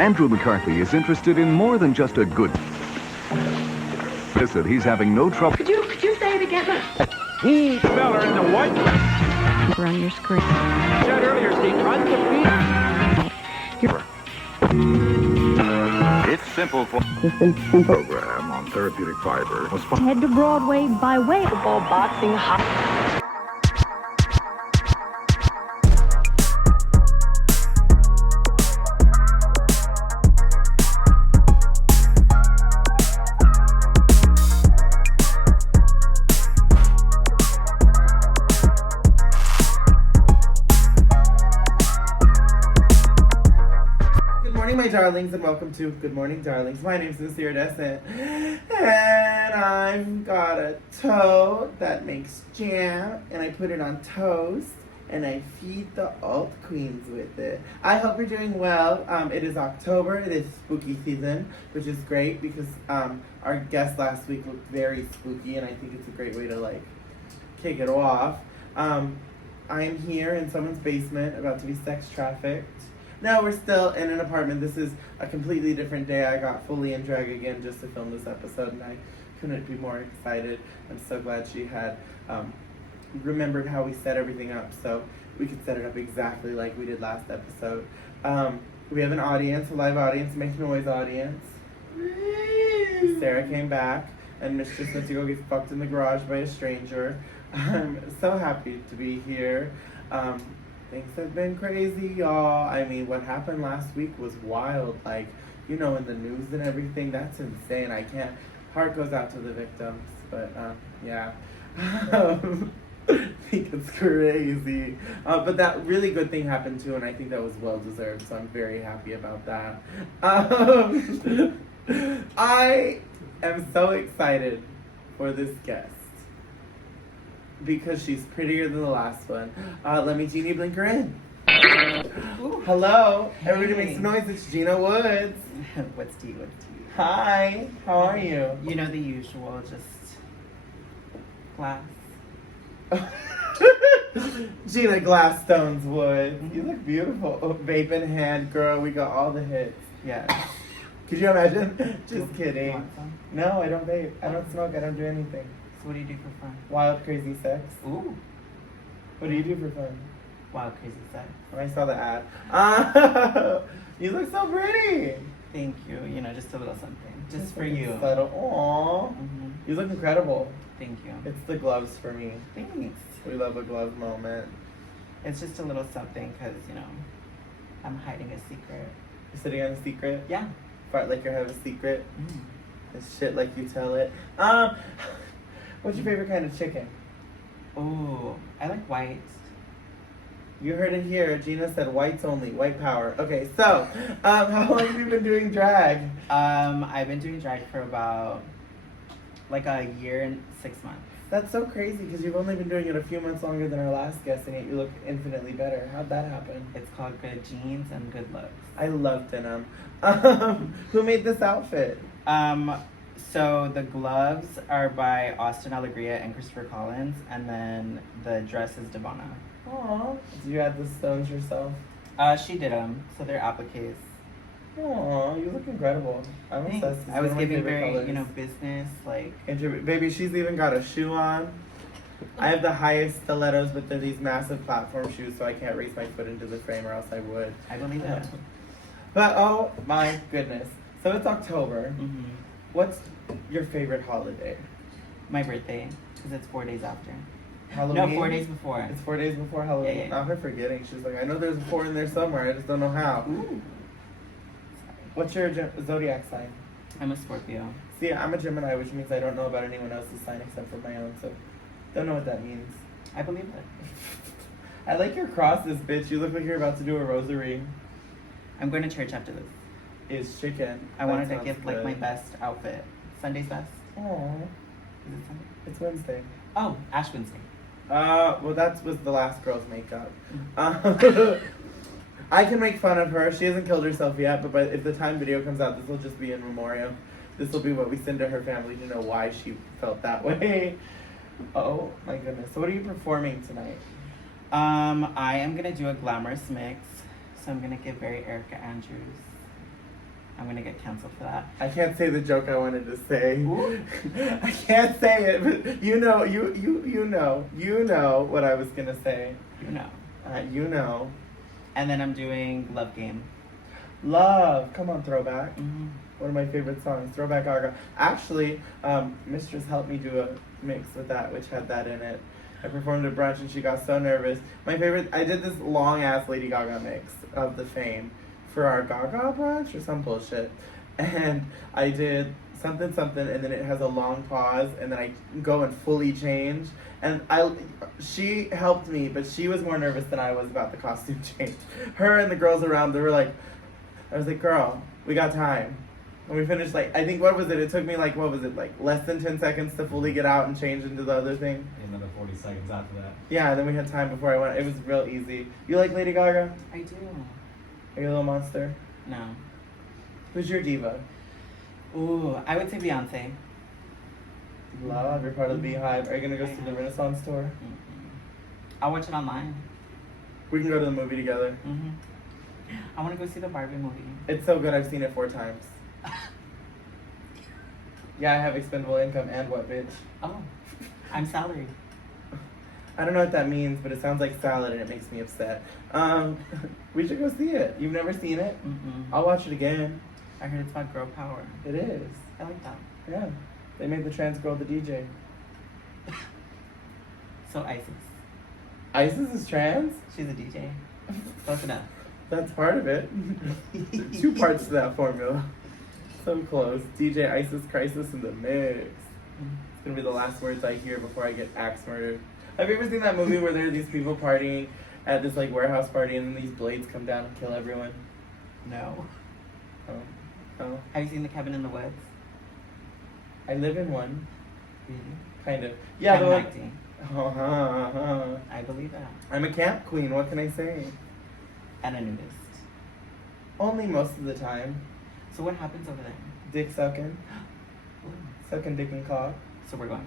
Andrew McCarthy is interested in more than just a good visit. He's having no trouble. Could you say it again? Feller in the white. On your screen. Said earlier, Steve, It's simple for program on therapeutic fiber. Head to Broadway by way of Football, boxing, My darlings, and welcome to Good Morning Darlings. My name's Sincere Descent, and I've got a toad that makes jam, and I put it on toast, and I feed the alt queens with it. I hope you're doing well. It is October. It is spooky season, which is great because our guest last week looked very spooky, and I think it's a great way to kick it off. I am here in someone's basement, about to be sex trafficked. No, we're still in an apartment. This is a completely different day. I got fully in drag again just to film this episode, and I couldn't be more excited. I'm so glad she had remembered how we set everything up so we could set it up exactly like we did last episode. We have an audience, a live audience, make noise audience. Sarah came back, and Mistress went to go get fucked in the garage by a stranger. I'm so happy to be here. Things have been crazy, y'all. I mean, what happened last week was wild. In the news and everything, that's insane. I can't. Heart goes out to the victims, but yeah. I think it's crazy. But that really good thing happened too, and I think that was well deserved. So I'm very happy about that. I am so excited for this guest, because she's prettier than the last one. Let me Genie blink her in. Ooh. Hello. Hey. Everybody makes noise. It's Gina Woods. What's tea? Hi. How are you? You know the usual, just glass. Gina Glassstones Woods. You look beautiful. Oh, vape in hand, girl. We got all the hits. Yeah. Could you imagine? Just kidding. No, I don't vape. I don't smoke. I don't do anything. So what do you do for fun? Wild, crazy sex. Ooh. What do you do for fun? Wild, crazy sex. I saw the ad. You look so pretty. Thank you. Just a little something. Just for you. Subtle. Aww. Mm-hmm. You look incredible. Thank you. It's the gloves for me. Thanks. We love a glove moment. It's just a little something because, I'm hiding a secret. You're sitting on a secret? Yeah. Fart like you have a secret? Mm. It's shit like you tell it. What's your favorite kind of chicken? Ooh, I like white. You heard it here. Gina said whites only. White power. Okay, so, how long have you been doing drag? I've been doing drag for about, a year and 6 months. That's so crazy because you've only been doing it a few months longer than our last guest, and yet you look infinitely better. How'd that happen? It's called good jeans and good looks. I love denim. Who made this outfit? So the gloves are by Austin Alegria and Christopher Collins, and then the dress is Devonna. Aww. Did you add the stones yourself? She did them, so they're appliques. Aww, you look incredible. I'm obsessed. I was giving very, business, Baby, she's even got a shoe on. I have the highest stilettos, but they're these massive platform shoes, so I can't raise my foot into the frame, or else I would. I believe that. But, oh my goodness. So it's October. Mm-hmm. What's your favorite holiday? My birthday, because it's 4 days after. Halloween? No, 4 days before. It's 4 days before Halloween. Yeah. Not her forgetting. She's like, I know there's a 4 in there somewhere. I just don't know how. Ooh. What's your zodiac sign? I'm a Scorpio. See, I'm a Gemini, which means I don't know about anyone else's sign except for my own, so don't know what that means. I believe it. I like your crosses, bitch. You look like you're about to do a rosary. I'm going to church after this. Is chicken. I wanted to give my best outfit. Sunday's best. Aww. Is it Sunday? It's Wednesday. Oh, Ash Wednesday. Well, that was the last girl's makeup. I can make fun of her. She hasn't killed herself yet, but if the time video comes out, this will just be in memoriam. This will be what we send to her family to know why she felt that way. Oh my goodness. So what are you performing tonight? I am gonna do a glamorous mix. So I'm gonna give very Erica Andrews. I'm gonna get canceled for that. I can't say the joke I wanted to say. Ooh. I can't say it, but you know what I was gonna say. You know. You know. And then I'm doing Love Game. Love, come on, Throwback. Mm-hmm. One of my favorite songs, Throwback Gaga. Actually, Mistress helped me do a mix with that, which had that in it. I performed at brunch and she got so nervous. My favorite, I did this long ass Lady Gaga mix of the Fame for our Gaga brunch or some bullshit. And I did something, and then it has a long pause, and then I go and fully change. And she helped me, but she was more nervous than I was about the costume change. Her and the girls around, they were like, I was like, girl, we got time. And we finished, like, I think, what was it? It took me, like, less than 10 seconds to fully get out and change into the other thing. Another 40 seconds after that. Yeah, then we had time before I went. It was real easy. You like Lady Gaga? I do. Are you a little monster? No. Who's your diva? Ooh, I would say Beyonce. Love, you're part of the Beehive. Are you going to go see the Renaissance tour? Mm-hmm. I'll watch it online. We can go to the movie together. Mm-hmm. I want to go see the Barbie movie. It's so good. I've seen it 4 times. Yeah, I have expendable income and what, bitch? Oh, I'm salary. I don't know what that means, but it sounds like salad and it makes me upset. We should go see it. You've never seen it? Mm-mm. I'll watch it again. I heard it's about girl power. It is. I like that. Yeah. They made the trans girl the DJ. So Isis. Isis is trans? She's a DJ. Close enough. That's part of it. 2 parts to that formula. So close. DJ Isis Crisis in the mix. It's gonna be the last words I hear before I get axe murdered. Have you ever seen that movie where there are these people partying at this like warehouse party and then these blades come down and kill everyone? No. Oh. Have you seen the Cabin in the Woods? I live in one. Really? Kind of. Yeah, the Kevin one. acting. Uh-huh. I believe that. I'm a camp queen, what can I say? And a nudist. Only most of the time. So what happens over there? Dick sucking. Ooh. Sucking dick and cock. So we're going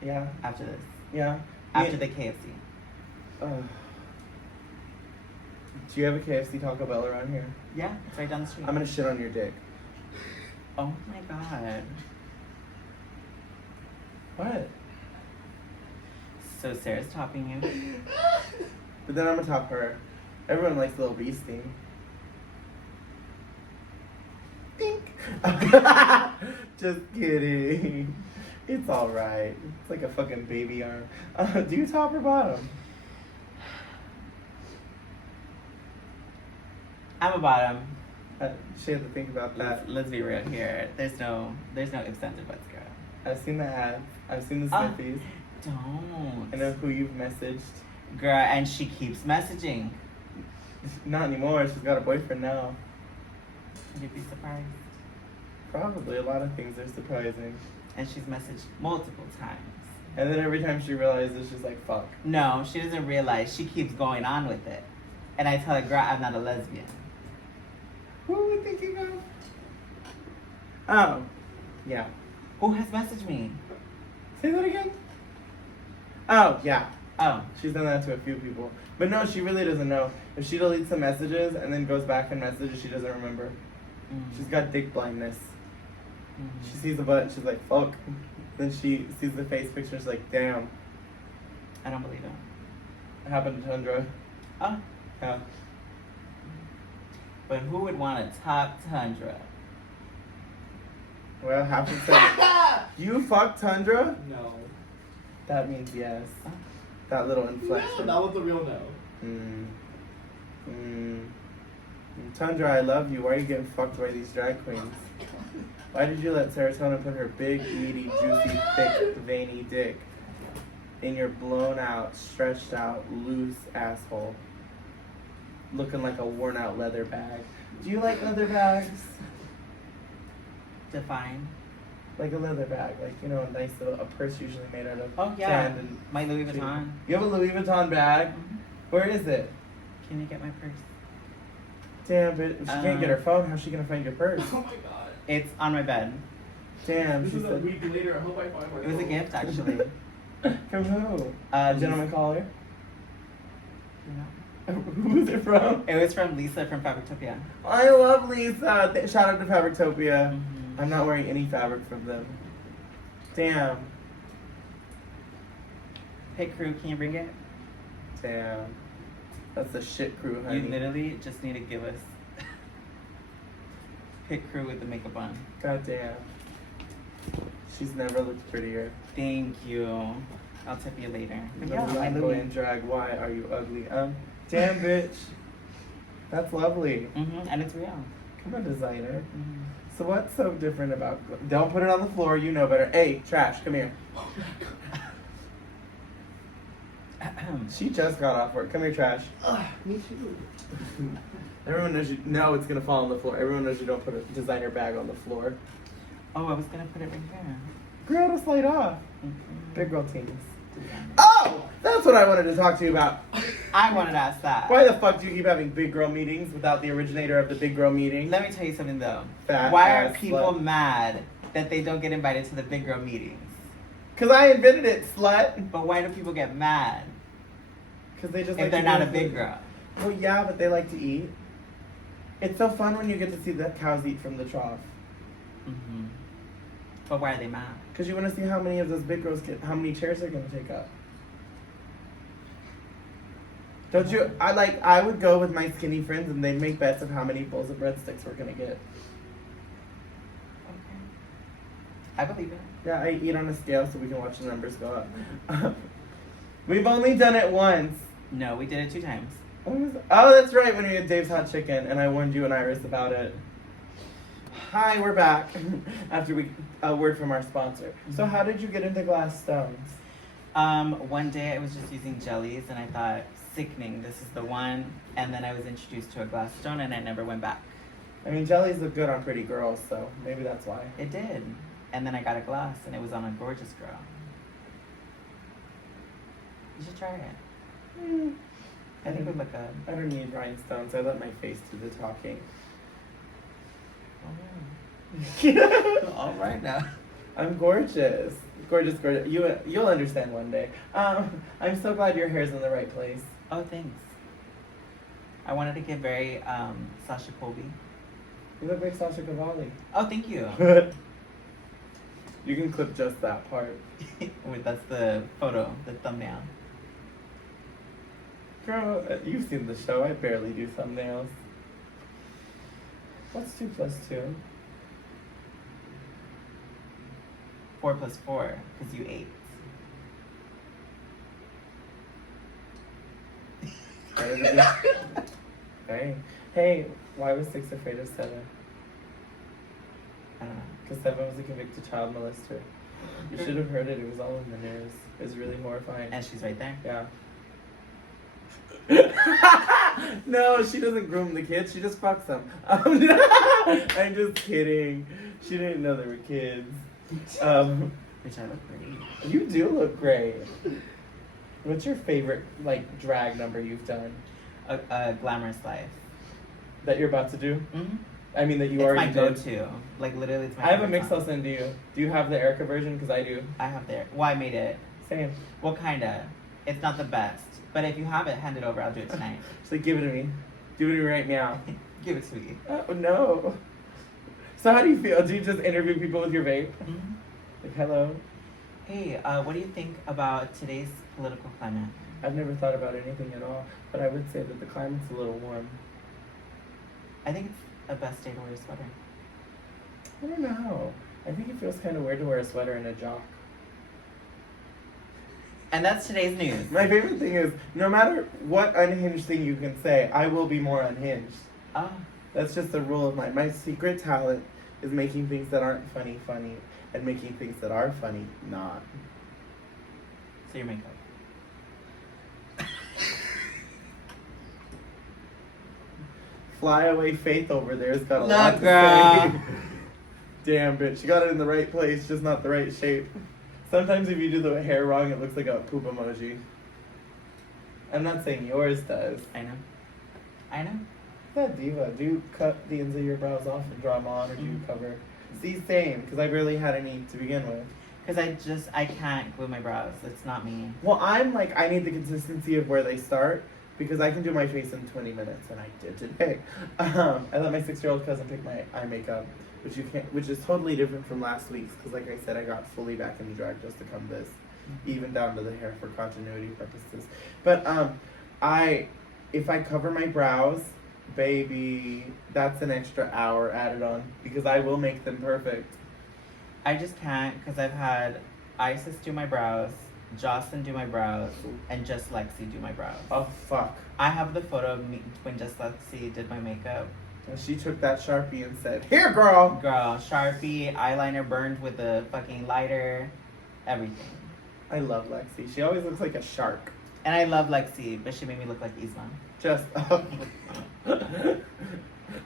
Yeah. after this. Yeah. After the KFC. Do you have a KFC Taco Bell around here? Yeah, it's right down the street. I'm gonna shit on your dick. Oh my god. What? So Sarah's topping you. But then I'm gonna top her. Everyone likes Little Beastie. Dink. Just kidding. It's alright. It's like a fucking baby arm. Do you top or bottom? I'm a bottom. She had to think about that. Let's be real here. There's no ifs, ands, or buts, girl. I've seen the ads. I've seen the Ah. sniffies. Don't. I know who you've messaged. Girl, and she keeps messaging. Not anymore. She's got a boyfriend now. You'd be surprised. Probably a lot of things are surprising. And she's messaged multiple times. And then every time she realizes, she's like, fuck. No, she doesn't realize. She keeps going on with it. And I tell her, girl, I'm not a lesbian. Who are we thinking of? Oh. Yeah. Who has messaged me? Say that again? Oh, yeah. Oh. She's done that to a few people. But no, she really doesn't know. If she deletes the messages and then goes back and messages, she doesn't remember. She's got dick blindness. She sees the butt and she's like, fuck. Then she sees the face picture and she's like, damn. I don't believe it. It happened to Tundra. Oh. Yeah. But who would want a top Tundra? Well, half of said, you fuck Tundra? No. That means yes. That little inflection. No, that was the real no. Tundra, I love you. Why are you getting fucked by these drag queens? Why did you let Serotonin put her big, meaty, juicy, thick, veiny dick in your blown out, stretched out, loose asshole? Looking like a worn out leather bag. Do you like leather bags? Define. Like a leather bag, like, you know, a nice little, a purse usually made out of Oh, yeah. sand and My Louis Vuitton. You have a Louis Vuitton bag? Where is it? Can you get my purse? Damn, but if she can't get her phone, how's she gonna find your purse? Oh my god. It's on my bed. Damn, This she is a said. week later. I hope I find my It was a phone. gift, actually. From who? Uh, Gentleman caller? You know. Who's it from? It was from Lisa from Fabrictopia. I love Lisa. Shout out to Fabrictopia. Mm-hmm. I'm not wearing any fabric from them. Damn. Hey crew, can you bring it? Damn. That's the shit crew, honey. You literally just need to give us Pick crew with the makeup on. God damn. She's never looked prettier. Thank you. I'll tip you later. But Yeah, yeah, I I'm literally. going drag. Why are you ugly? Damn, bitch. That's lovely. And it's real. Come on, designer. Mm-hmm. So what's so different about? Don't put it on the floor. You know better. Hey, trash, come here. She just got off work. Come here, trash. Me too. Everyone knows you. No, it's gonna fall on the floor. Everyone knows you don't put a designer bag on the floor. Oh, I was gonna put it right here. Girl, to slide off. Mhm. Big girl teams. Oh, that's what I wanted to talk to you about. I wanted to ask that. Why the fuck do you keep having big girl meetings without the originator of the big girl meeting? Let me tell you something though. Fat Why are ass people slut. mad that they don't get invited to the big girl meetings? Cause I invented it, slut. But why do people get mad Cause they just if like they're to not go a for- big girl? Well, yeah, but they like to eat. It's so fun when you get to see the cows eat from the trough. Mm-hmm. But why are they mad? Cause you want to see how many of those big girls how many chairs they're gonna take up. Don't you? I would go with my skinny friends and they'd make bets of how many bowls of breadsticks we're gonna get. Okay. I believe it. Yeah, I eat on a scale so we can watch the numbers go up. We've only done it once. No, we did it 2 times. Oh, that's right, when we had Dave's Hot Chicken, and I warned you and Iris about it. Hi, we're back. After a word from our sponsor. So how did you get into glass stones? One day I was just using jellies and I thought, sickening, this is the one. And then I was introduced to a glass stone and I never went back. I mean, jellies look good on pretty girls, so maybe that's why. It did. And then I got a glass and it was on a gorgeous girl. You should try it. I think it would look good. I don't need rhinestones. I let my face do the talking. All right now. I'm gorgeous. Gorgeous, gorgeous. You'll understand one day. I'm so glad your hair's in the right place. Oh, thanks. I wanted to get very Sasha Colby. You look like Sasha Cavalli. Oh, thank you. You can clip just that part. Wait, that's the photo, the thumbnail. Girl, you've seen the show. I barely do thumbnails. What's 2 plus 2? 4 plus 4, because you ate. Hey. Hey, why was 6 afraid of 7? I don't know. Because 7 was a convicted child molester. You should have heard it. It was all in the news. It was really horrifying. And she's right there. Yeah. No, she doesn't groom the kids. She just fucks them. I'm just kidding. She didn't know there were kids. Which I look pretty. You do look great. What's your favorite drag number you've done A glamorous life. that you're about to do? Mm-hmm. I mean that you It's already my did. go-to. Like literally, it's my. I have a favorite mix. song. I'll send to you. Do you have the Erica version? Because I do. I have there. Well, I made it. Same. Well, kinda. It's not the best, but if you have it, hand it over. I'll do it tonight. Just give it to me. Give it to me right now. Give it, sweetie. Oh no. So how do you feel? Do you just interview people with your vape? Mm-hmm. Like, hello. Hey, what do you think about today's political climate? I've never thought about anything at all, but I would say that the climate's a little warm. I think it's the best day to wear a sweater. I don't know. I think it feels kind of weird to wear a sweater and a jock. And that's today's news. My favorite thing is, no matter what unhinged thing you can say, I will be more unhinged. Oh, That's just a rule of mine. My secret talent is making things that aren't funny, and making things that are funny, not. so your makeup. Fly away Faith over there's got a No, lot to girl. say. Damn, bitch. You got it in the right place, just not the right shape. Sometimes if you do the hair wrong, it looks like a poop emoji. I'm not saying yours does. I know. I know. That diva. Do you cut the ends of your brows off and draw them on, or do you cover? See, same, because I barely had any to begin with. Because I can't glue my brows. It's not me. Well, I'm like, I need the consistency of where they start, because I can do my face in 20 minutes, and I did today. I let my 6-year-old cousin pick my eye makeup, which is totally different from last week's, because like I said, I got fully back into drag just to come this, even down to the hair for continuity purposes. But if I cover my brows, baby, that's an extra hour added on, because I will make them perfect. I just can't, because I've had Isis do my brows, Jocelyn do my brows, and Just Lexi do my brows. Oh, fuck. I have the photo of me when Just Lexi did my makeup. And she took that Sharpie and said, "Here, girl!" Girl, Sharpie, eyeliner burned with a fucking lighter, everything. I love Lexi. She always looks like a shark. And I love Lexi, but she made me look like Isma. Just,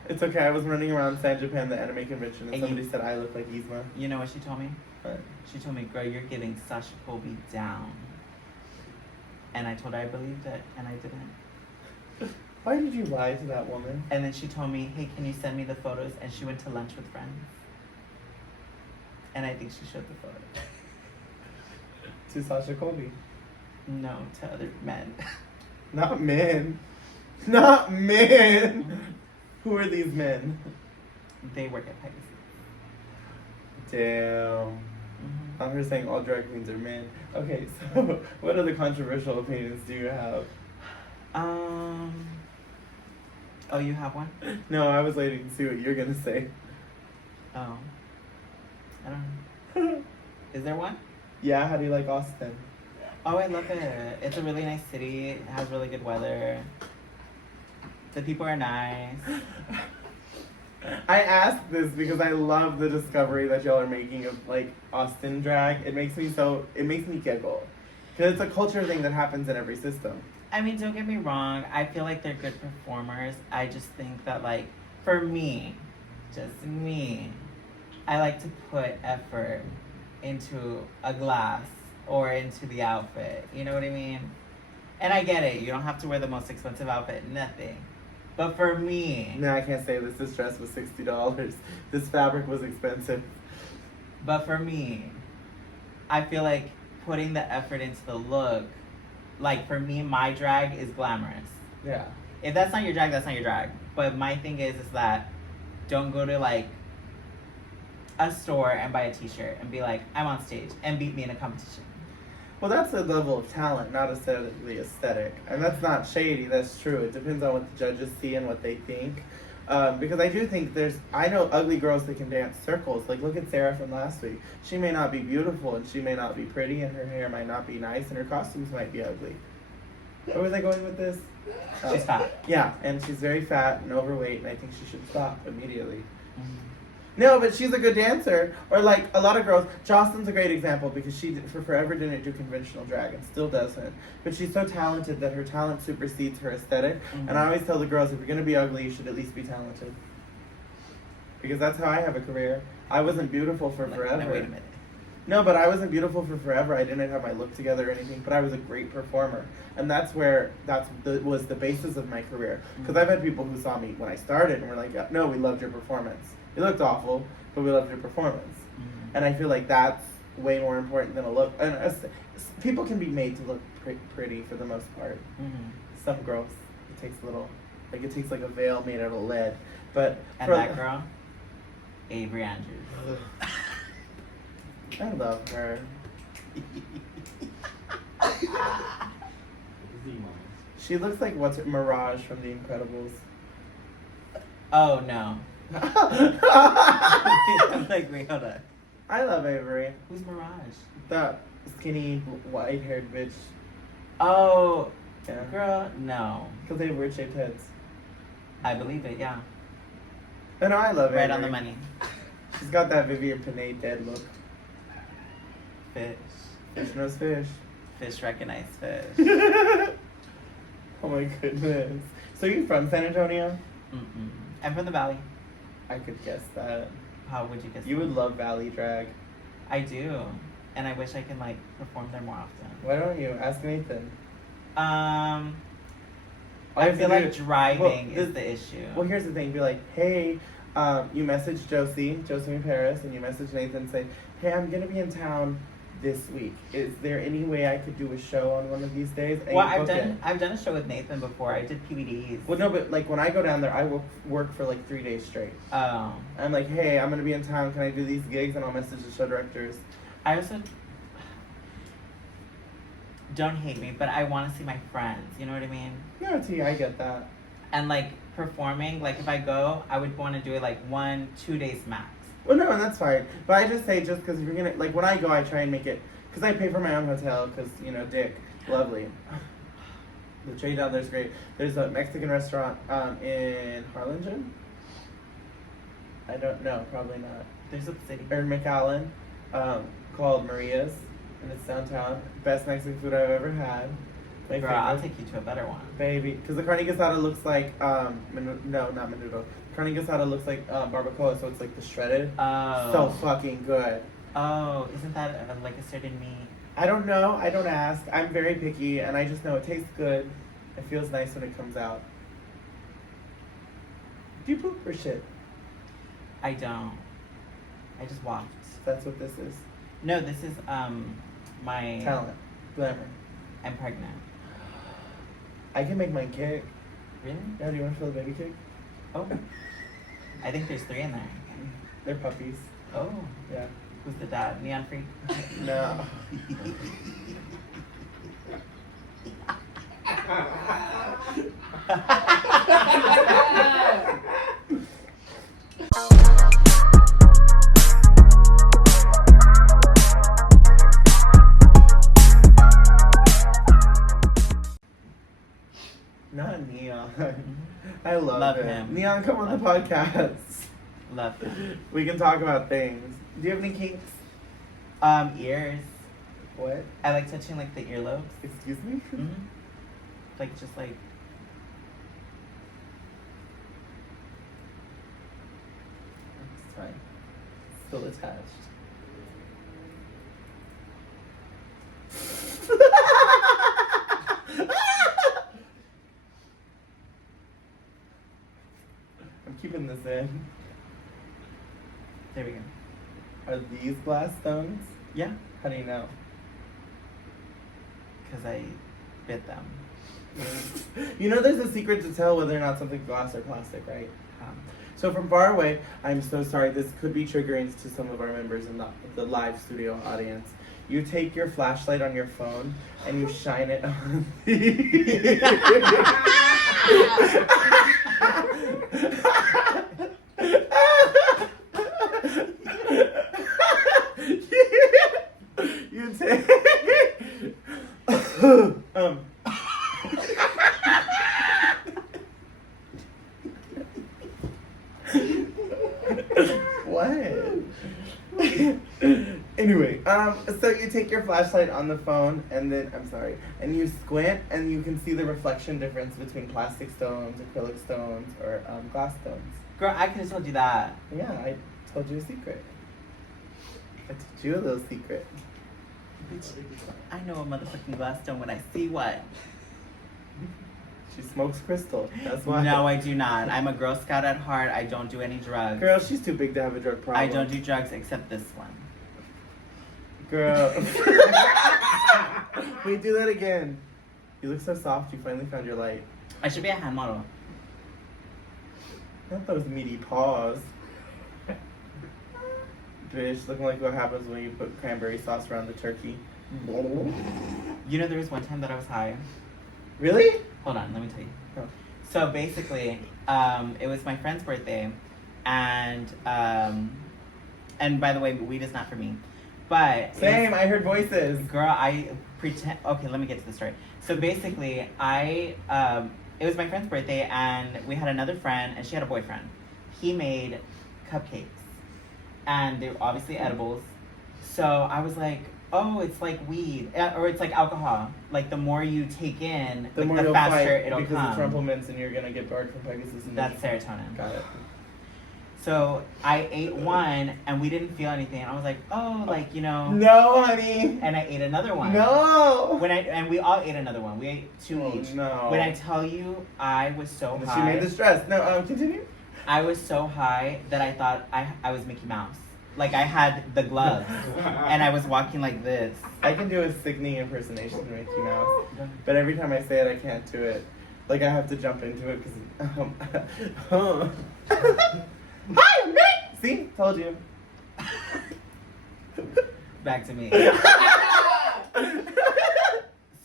it's okay. I was running around San Japan, the anime convention, and somebody said I look like Yzma. You know what she told me? What? She told me, girl, you're giving Sasha Colby down. And I told her I believed it, and I didn't. Why did you lie to that woman? And then she told me, hey, can you send me the photos? And she went to lunch with friends. And I think she showed the photo. To Sasha Colby. No, to other men. Not men. Not men! Who are these men? They work at Pegasus. Damn. I'm just saying all drag queens are men. Okay, so what other controversial opinions do you have? Oh, you have one? No, I was waiting to see what you're gonna say. Oh. I don't know. Is there one? Yeah, how do you like Austin? Oh, I love it. It's a really nice city. It has really good weather. The people are nice. I asked this because I love the discovery that y'all are making of like Austin drag. It makes me giggle. Because it's a culture thing that happens in every system. I mean, don't get me wrong. I feel like they're good performers. I just think that, like, for me, just me, I like to put effort into a glass or into the outfit. You know what I mean? And I get it. You don't have to wear the most expensive outfit. Nothing. But for me... No, I can't say this. This dress was $60. This fabric was expensive. But for me, I feel like putting the effort into the look, like for me, my drag is glamorous. Yeah. If that's not your drag, that's not your drag. But my thing is that don't go to like a store and buy a t-shirt and be like, I'm on stage and beat me in a competition. Well, that's a level of talent, not aesthetically aesthetic. And that's not shady, that's true. It depends on what the judges see and what they think. Because I do think I know ugly girls that can dance circles. Like, look at Sarah from last week. She may not be beautiful, and she may not be pretty, and her hair might not be nice, and her costumes might be ugly. Where was I going with this? She's fat. Yeah, and she's very fat and overweight, and I think she should stop immediately. Mm-hmm. No, but she's a good dancer. Or like a lot of girls. Jocelyn's a great example because she for forever didn't do conventional drag and still doesn't. But she's so talented that her talent supersedes her aesthetic. Mm-hmm. And I always tell the girls, if you're gonna be ugly, you should at least be talented. Because that's how I have a career. I wasn't beautiful for forever. No, wait a minute. No, but I wasn't beautiful for forever. I didn't have my look together or anything, but I was a great performer. And that's where was the basis of my career. Because I've had people who saw me when I started and were like, no, we loved your performance. You looked awful, but we loved your performance. Mm-hmm. And I feel like that's way more important than a look. And people can be made to look pretty for the most part. Mm-hmm. Some girls, it takes like a veil made out of lead. But and for that girl, Avery Andrews. I love her. She looks like Mirage from The Incredibles. Oh no. I'm like, wait, hold on. I love Avery. Who's Mirage? That skinny, white-haired bitch. Oh, Yeah. girl, no. Because they have weird-shaped heads. I believe it, yeah. Oh, no, I love Right Avery. on the money. She's got that Vivian Pinay dead look. Fish. Fish knows fish. Fish recognize fish. Oh my goodness. So you from San Antonio? Mm-mm. I'm from the Valley. I could guess that. How would you guess You that? would love Valley drag. I do. And I wish I could, like, perform there more often. Why don't you? Ask Nathan. I feel like driving well, is the issue. Well, here's the thing. Be like, hey, you message Josie in Paris, and you message Nathan and say, hey, I'm going to be in town this week. Is there any way I could do a show on one of these days? And Well, you book it? I've done a show with Nathan before. I did PVDs. Well, no, but like when I go down there, I will work for like 3 days straight. Oh. I'm like, hey, I'm gonna be in town. Can I do these gigs? And I'll message the show directors. I also don't hate me, but I want to see my friends. You know what I mean? No, T, I get that. And like performing, like if I go, I would want to do it like 1-2 days max. Well, no, and that's fine. But I just say, just because if you're gonna, like, when I go, I try and make it, because I pay for my own hotel, because, you know, dick, lovely. The trade down there's great. There's a Mexican restaurant in Harlingen. I don't know, probably not. There's a city. Or in McAllen, called Maria's, and it's downtown. Best Mexican food I've ever had. My Girl, I'll take you to a better one. Baby, because the carne asada looks like no, not menudo. Carne asada looks like barbacoa, so it's like the shredded. Oh. So fucking good. Oh, isn't that like a certain meat? I don't know. I don't ask. I'm very picky, and I just know it tastes good. It feels nice when it comes out. Do you poop or shit? I don't. I just watched. That's what this is. No, this is my Talent, glamour. I'm pregnant. I can make mine kick. Really? Yeah, do you want to feel the baby kick? Oh. I think there's 3 in there. They're puppies. Oh. Yeah. Who's the dad? Neon Free? No. Not Neon. I love him. Neon, come on the podcast. Love them. We can talk about things. Do you have any kinks? Ears. What? I like touching like the earlobes. Excuse me? Mm-hmm. Like just like It's fine. Still attached. I'm keeping this in. there we go. Are these glass stones? Yeah, How do you know? because I bit them. You know there's a secret to tell whether or not something's glass or plastic, right? So from far away, I'm so sorry, this could be triggering to some of our members in the live studio audience. You take your flashlight on your phone and you shine it on you take what? Anyway, so you take your flashlight on the phone and then, I'm sorry, and you squint and you can see the reflection difference between plastic stones, acrylic stones, or glass stones. Girl, I could have told you that. Yeah, I told you a secret. I told you a little secret. I know a motherfucking glass stone when I see one. She smokes crystal. That's why. No, I do not. I'm a Girl Scout at heart. I don't do any drugs. Girl, she's too big to have a drug problem. I don't do drugs except this one. Girl. Wait, do that again. You look so soft. You finally found your light. I should be a hand model. Not those meaty paws. Bitch, looking like what happens when you put cranberry sauce around the turkey. You know, there was one time that I was high. Really? Hold on, let me tell you. Oh. So basically, it was my friend's birthday, and by the way, weed is not for me. But Same, I heard voices. girl, I pretend. Okay, let me get to the story. So basically, it was my friend's birthday, and we had another friend, and she had a boyfriend. He made cupcakes, and they were obviously edibles. So I was like, oh, it's like weed, or it's like alcohol. Like the more you take in, The like, more the you'll faster fight it'll because come. it's supplements and you're gonna get barred from Pegasus. And That's serotonin. Got it. So I ate one, and we didn't feel anything. I was like, oh, like, you know. No, honey. And I ate another one. No. And we all ate another one. We ate 2 Oh, each. no. When I tell you, I was so high. She made this dress. No, continue. I was so high that I thought I was Mickey Mouse. Like I had the gloves and I was walking like this. I can do a sickening impersonation of Mickey Mouse, but every time I say it, I can't do it. Like I have to jump into it because. Hi, I'm Nick. See, told you. Back to me.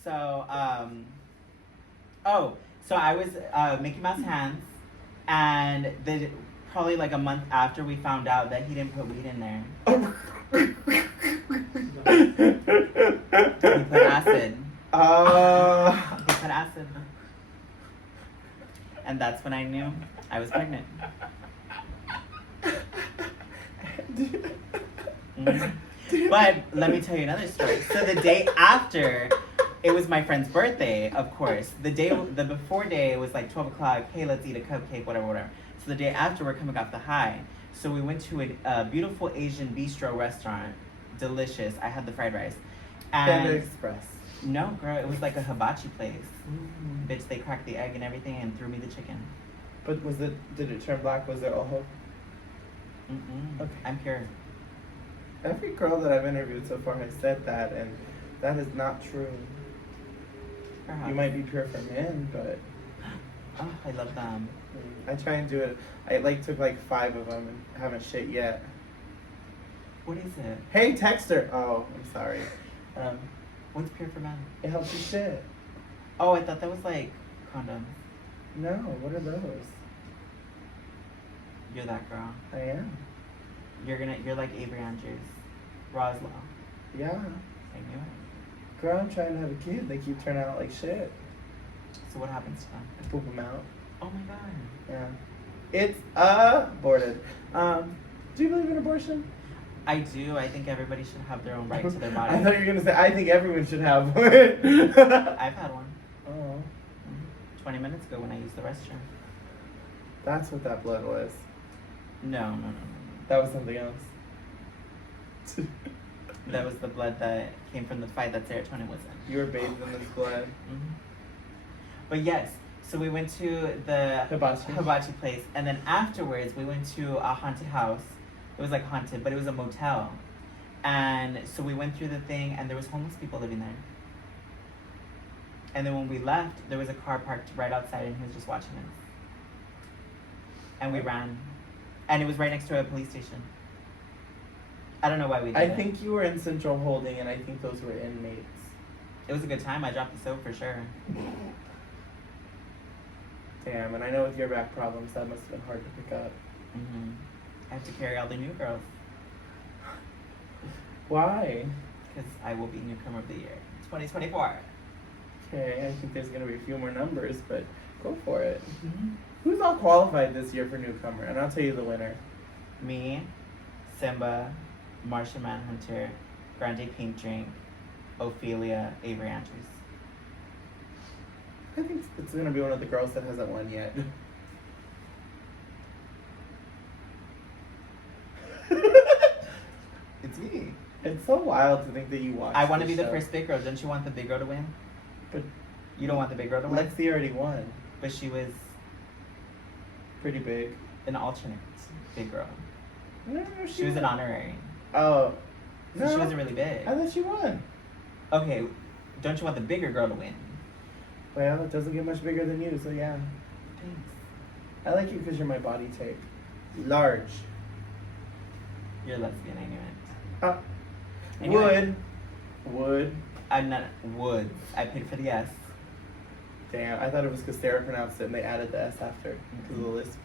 So, so I was Mickey Mouse hands, and probably like a month after we found out that he didn't put weed in there. He put acid. He put acid. And that's when I knew I was pregnant. Mm-hmm. But let me tell you another story. So the day after, it was my friend's birthday, of course. The before day was like 12 o'clock. Hey, let's eat a cupcake, whatever. So the day after, we're coming off the high. So we went to a beautiful Asian bistro restaurant. Delicious. I had the fried rice. Panda Express. No, girl, it was like a hibachi place. Bitch, they cracked the egg and everything and threw me the chicken. But did it turn black? Was there ojo? Okay. I'm pure. Every girl that I've interviewed so far has said that, and that is not true. Perhaps. You might be pure for men, but Oh, I love them. I try and do it. I took 5 of them and haven't shit yet. What is it? Hey, texter. Oh, I'm sorry. What's pure for men? It helps you shit. Oh, I thought that was like condoms. No, what are those? You're that girl. I am. You're like Avery Andrews. Roswell. Yeah. I knew it. Girl, I'm trying to have a kid. They keep turning out like shit. So what happens to them? I poop them out. Oh my god. Yeah. It's aborted. Do you believe in abortion? I do. I think everybody should have their own right to their body. I thought you were going to say, I think everyone should have one. I've had one. Oh. 20 minutes ago when I used the restroom. That's what that blood was. No. That was something else. That was the blood that came from the fight that serotonin was in. You were bathed in this blood. Mm-hmm. But yes, so we went to the hibachi place, and then afterwards we went to a haunted house. It was like haunted, but it was a motel. And so we went through the thing, and there was homeless people living there. And then when we left, there was a car parked right outside, and he was just watching us. And we ran. And it was right next to a police station. I don't know why we did I it. think you were in central holding, and I think those were inmates. It was a good time. I dropped the soap for sure. Damn, and I know with your back problems, that must have been hard to pick up. Mm-hmm. I have to carry all the new girls. Why? Because I will be Newcomer of the Year 2024. Okay, I think there's going to be a few more numbers, but go for it. Mm-hmm. Who's all qualified this year for Newcomer? And I'll tell you the winner. Me, Simba, Martian Manhunter, Grande Pink Drink, Ophelia, Avery Andrews. I think it's going to be one of the girls that hasn't won yet. It's me. It's so wild to think that you watched I want to this be the show. first big girl. Don't you want the big girl to win? But You don't want the big girl to win? Lexi already won. But she was Pretty big. an alternate big girl. No, She was an honorary. Oh. So No. she wasn't really big. I thought she won. Okay, don't you want the bigger girl to win? Well, it doesn't get much bigger than you, so yeah. Thanks. I like you because you're my body type. Large. You're lesbian, I knew it. I knew it. Would. I'm not Woods. I picked for the S. Damn, I thought it was because Sarah pronounced it and they added the S after. Because of the lisp.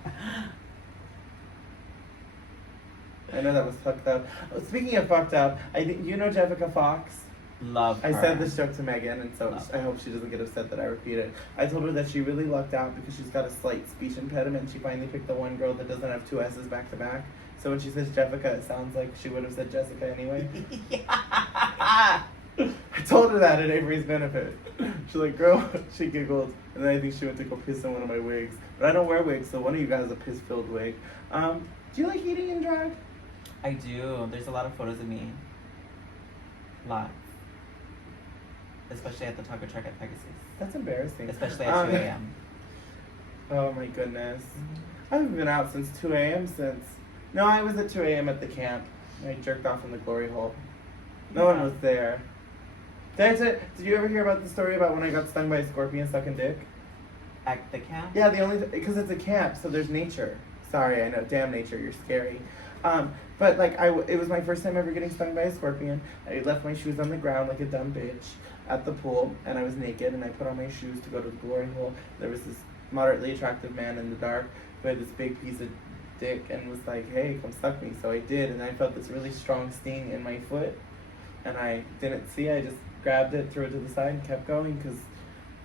I know that was fucked up. Oh, speaking of fucked up, you know Jessica Fox? Love her. I said this joke to Megan, and so Love I hope she doesn't get upset that I repeat it. I told her that she really lucked out because she's got a slight speech impediment. She finally picked the one girl that doesn't have 2 S's back to back. So when she says Jessica, it sounds like she would have said Jessica anyway. I told her that at Avery's benefit. She's like, girl, she giggled. And then I think she went to go piss in one of my wigs. But I don't wear wigs, so one of you guys has a piss-filled wig. Do you like eating in drag? I do. There's a lot of photos of me. Lots. Especially at the taco truck at Pegasus. That's embarrassing. Especially at 2 a.m. Oh my goodness. I haven't been out since 2 a.m. since... No, I was at 2 a.m. at the camp. I jerked off in the glory hole. No one was there. Did you ever hear about the story about when I got stung by a scorpion sucking dick? At the camp? Yeah, because it's a camp, so there's nature. Sorry, I know, damn nature, you're scary. But like, it was my first time ever getting stung by a scorpion. I left my shoes on the ground like a dumb bitch at the pool, and I was naked, and I put on my shoes to go to the glory hole. There was this moderately attractive man in the dark who had this big piece of dick and was like, hey, come suck me. So I did, and I felt this really strong sting in my foot, and I didn't see. I just grabbed it, threw it to the side, and kept going because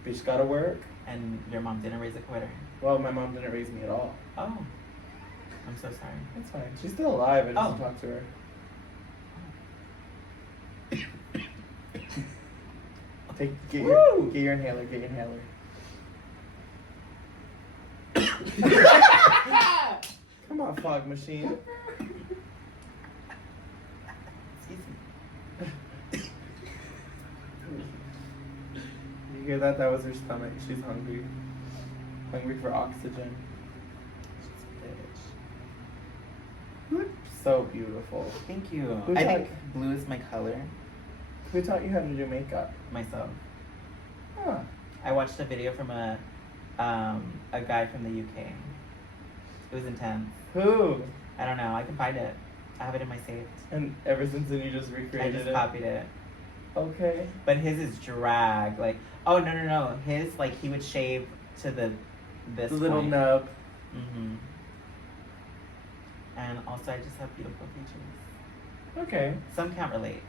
bitch gotta work. And your mom didn't raise a quitter? Well, my mom didn't raise me at all. Oh. I'm so sorry. That's fine. She's still alive. I just Oh. talked to her. Get your inhaler. Get your inhaler. Come on, fog machine. Excuse me. You hear that? That was her stomach. She's hungry. Hungry for oxygen. So beautiful. Thank you. Who I taught- think blue is my color. Who taught you how to do makeup? Myself. Huh. I watched a video from a guy from the UK. It was intense. Who? I don't know. I can find it. I have it in my saved. And ever since then, you just I recreated just it. copied it. Okay. But his is drag. Like, oh no. His, like, he would shave to this The little point. nub. Mm-hmm. And also, I just have beautiful features. Okay. Some can't relate.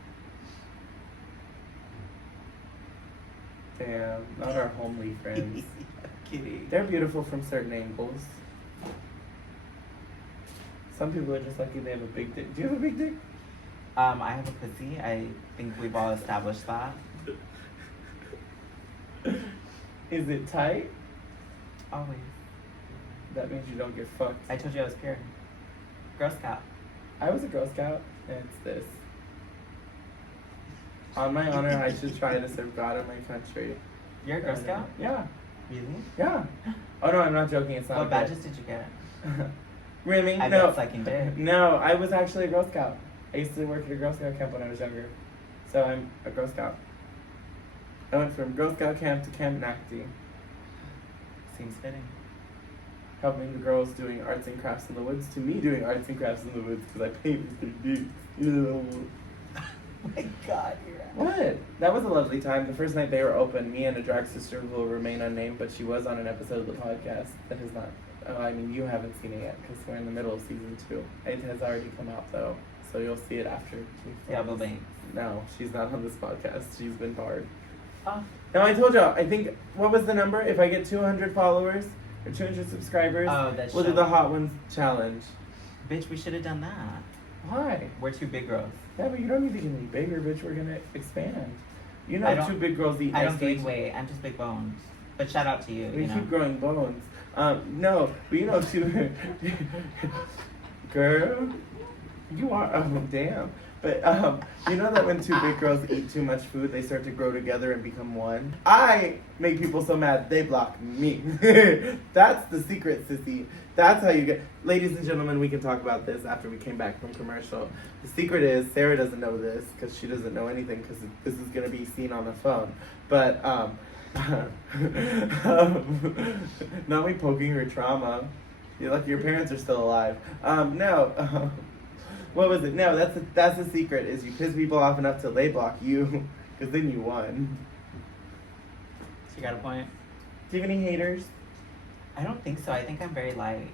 Damn, not our homely friends. Kidding. They're beautiful from certain angles. Some people are just lucky they have a big dick. Do you have a big dick? I have a pussy. I think we've all established that. Is it tight? Always. That means you don't get fucked. I told you I was pure. Girl Scout. I was a Girl Scout, and it's this. On my honor, I should try to serve God in my country. You're a Girl Scout? Yeah. Really? Yeah. Oh no, I'm not joking. It's not. What a badges did you get? bit. Rimming? I No. bet sucking dick. No, I was actually a Girl Scout. I used to work at a Girl Scout camp when I was younger. So I'm a Girl Scout. I went from Girl Scout camp to Camp Nacti, Seems fitting. helping the girls doing arts and crafts in the woods to me doing arts and crafts in the woods because I paid with their dicks. Oh my god, you're right. What? That was a lovely time. The first night they were open, me and a drag sister who will remain unnamed, but she was on an episode of the podcast that has not. Oh, I mean, you haven't seen it yet because we're in the middle of season 2. It has already come out though, so you'll see it after. Yeah, but wait. No, she's not on this podcast. She's been barred. Oh. Now I told y'all. I think what was the number? If I get 200 followers or 200 subscribers, Oh, that's we'll do the Hot Ones challenge. Bitch, we should have done that. Why? We're two big girls. Yeah, but you don't need to get any bigger, bitch. We're gonna expand. You know, I don't- two big girls eat. I don't next gain week. weight. I'm just big bones. But shout out to you. We You know. keep growing bones. No, but you know, two. Girl, you are. Oh, damn. But you know that when two big girls eat too much food, they start to grow together and become one. I make people so mad they block me. That's the secret, sissy. That's how you get. Ladies and gentlemen, we can talk about this after we came back from commercial. The secret is Sarah doesn't know this because she doesn't know anything because this is gonna be seen on the phone. But not me poking her trauma. You're lucky your parents are still alive. No. What was it? No, that's the secret. Is you piss people off enough till they block you, because then you won. She got a point. Do you have any haters? I don't think so. I think I'm very light.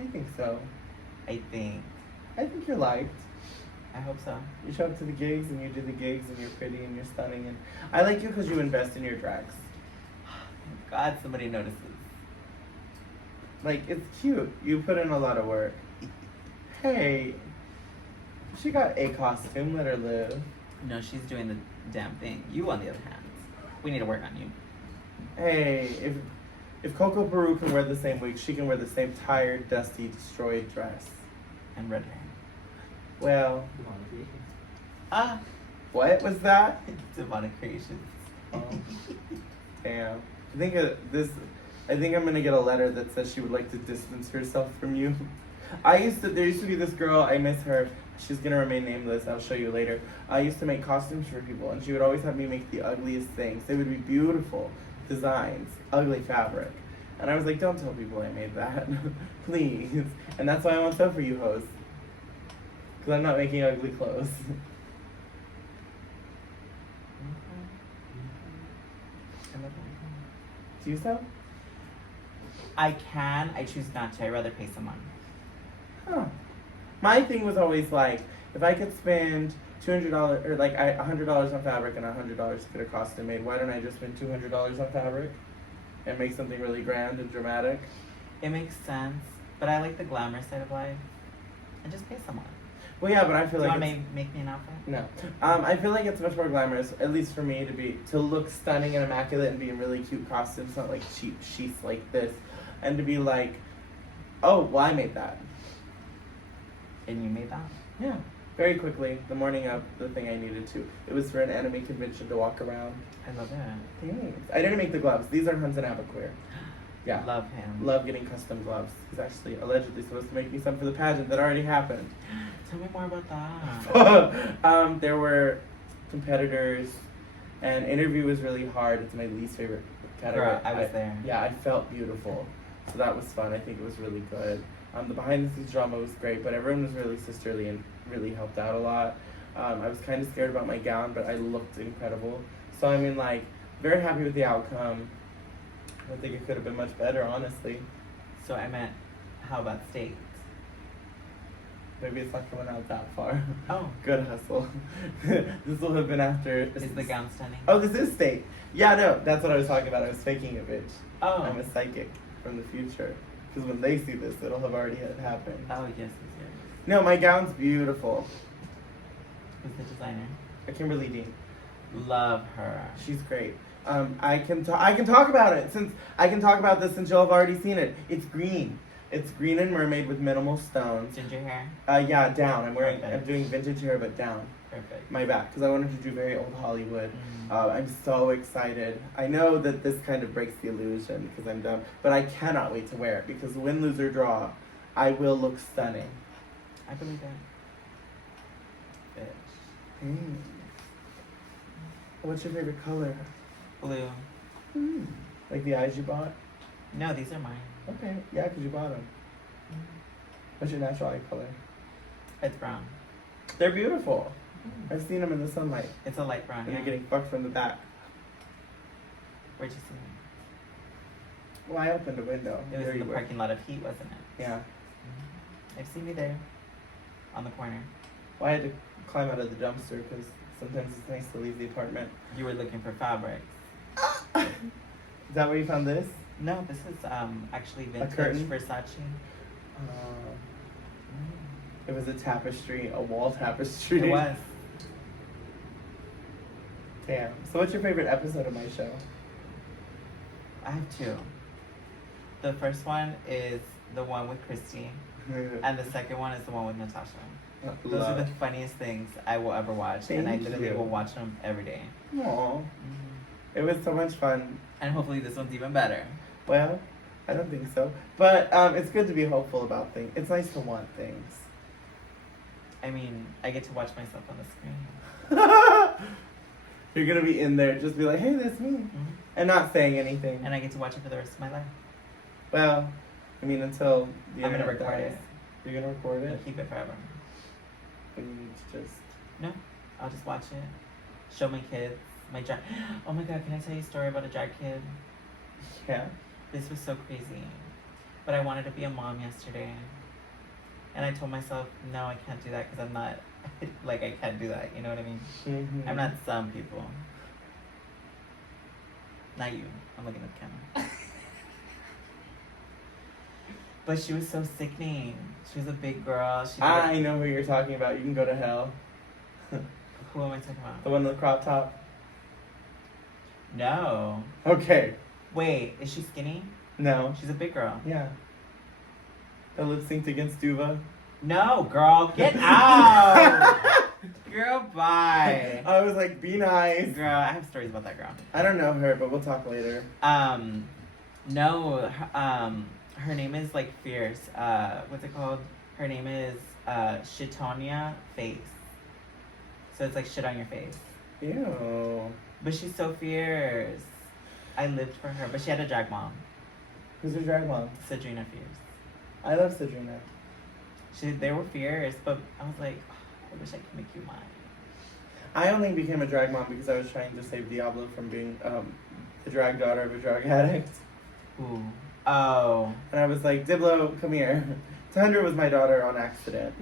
I think so. I think. I think you're liked. I hope so. You show up to the gigs and you do the gigs and you're pretty and you're stunning and I like you because you invest in your drags. God, somebody notices. Like it's cute. You put in a lot of work. Hey, she got a costume. Let her live. No, she's doing the damn thing. You, on the other hand, we need to work on you. Hey, if Coco Peru can wear the same wig, she can wear the same tired, dusty, destroyed dress. And red hair. Well, Ah, what was that? Demonic Creations. Oh, damn. I think I'm gonna get a letter that says she would like to distance herself from you. There used to be this girl, I miss her. She's gonna remain nameless, I'll show you later. I used to make costumes for people, and she would always have me make the ugliest things. They would be beautiful designs, ugly fabric. And I was like, don't tell people I made that, please. And that's why I want stuff for you, hoes. Because I'm not making ugly clothes. Do you sew? I can. I choose not to. I'd rather pay someone. Huh. My thing was always like, if I could spend $200 or like $100 on fabric and $100 to get a costume made, why don't I just spend $200 on fabric and make something really grand and dramatic? It makes sense, but I like the glamour side of life. And just pay someone. Well, yeah, but I feel Do you like want to make me an outfit? no. I feel like it's much more glamorous, at least for me, to look stunning and immaculate and be in really cute costumes, not like cheap sheaths like this, and to be like, oh, well, I made that. And you made that? Yeah. Very quickly, the morning of the thing I needed to. It was for an anime convention to walk around. I love it. Thanks. I didn't make the gloves. These are Hans and Aberqueer. Yeah. Love him. Love getting custom gloves. He's actually allegedly supposed to make me some for the pageant that already happened. Tell me more about that. There were competitors, and interview was really hard. It's my least favorite category. Girl, I was there. Yeah, I felt beautiful. So that was fun. I think it was really good. The behind the scenes drama was great, but everyone was really sisterly and really helped out a lot. I was kind of scared about my gown, but I looked incredible. So I mean, like, very happy with the outcome. I think it could have been much better, honestly. So I meant, how about steaks? Maybe it's not coming out that far. Oh. Good hustle. This will have been after. Is the gown stunning? Oh, this is steak. Yeah, no, that's what I was talking about. I was faking it, bitch. Oh. I'm a psychic from the future. Because when they see this, it'll have already happened. Oh, yes. No, my gown's beautiful. Who's the designer? Kimberly Dean. Love her. She's great. I can talk about it since you'll have already seen it. It's green. It's green and mermaid with minimal stones. Ginger hair? Yeah, down. I'm Perfect. doing vintage hair, but down. Perfect. My back, because I wanted to do very old Hollywood. I'm so excited. I know that this kind of breaks the illusion because I'm dumb, but I cannot wait to wear it because win, lose, or draw, I will look stunning. I believe that. Bitch. Mm. What's your favorite color? Blue. Like the eyes you bought? No, these are mine. Okay, yeah, because you bought them. What's your natural eye color? It's brown. They're beautiful. I've seen them in the sunlight. It's a light brown. And Yeah. you're getting fucked from the back. Where'd you see it? Well, I opened a window. It was There in you the were. parking lot of Heat, wasn't it? Yeah. I've seen you there. On the corner. Well, I had to climb out of the dumpster because sometimes it's nice to leave the apartment. You were looking for fabrics. Is that where you found this? No, this is actually vintage curtain? Versace. It was a tapestry, a wall tapestry. It was. Damn. So what's your favorite episode of my show? I have two. The first one is the one with Christy, and the second one is the one with Natasha. Those are the funniest things I will ever watch, and I Thank literally you. will watch them every day. Aww. It was so much fun. And hopefully this one's even better. Well, I don't think so. But it's good to be hopeful about things. It's nice to want things. I mean, I get to watch myself on the screen. You're gonna be in there, just be like, hey, that's me. And not saying anything. And I get to watch it for the rest of my life. Well, I mean, until the I'm gonna internet record dies. it. You're gonna record And it? keep it forever. But you need to just... No, I'll just watch it. Show my kids. My drag. Oh my god, can I tell you a story about a drag kid? Yeah? This was so crazy. But I wanted to be a mom yesterday. And I told myself, no, I can't do that because I'm not, like, I can't do that. You know what I mean? Mm-hmm. I'm not some people. Not you. I'm looking at the camera. But she was so sickening. She was a big girl. She did I know who you're talking about. You can go to hell. Who am I talking about? The one in the crop top. No. Okay. Wait, is she skinny? No. She's a big girl. Yeah. The lip synced against Duva. No, girl, get out! Girl, bye. I was like, be nice. Girl, I have stories about that girl. I don't know her, but we'll talk later. No, her name is like Fierce. What's it called? Her name is Shitonia Face. So it's like shit on your face. Ew. But she's so fierce. I lived for her, but she had a drag mom, Who's your drag mom? Cedrina Fierce. I love Cedrina. They were fierce, but I was like, oh, I wish I could make you mine. I only became a drag mom because I was trying to save Diablo from being the drag daughter of a drug addict. Ooh. Oh. And I was like, Diblo, come here. Tundra was my daughter on accident.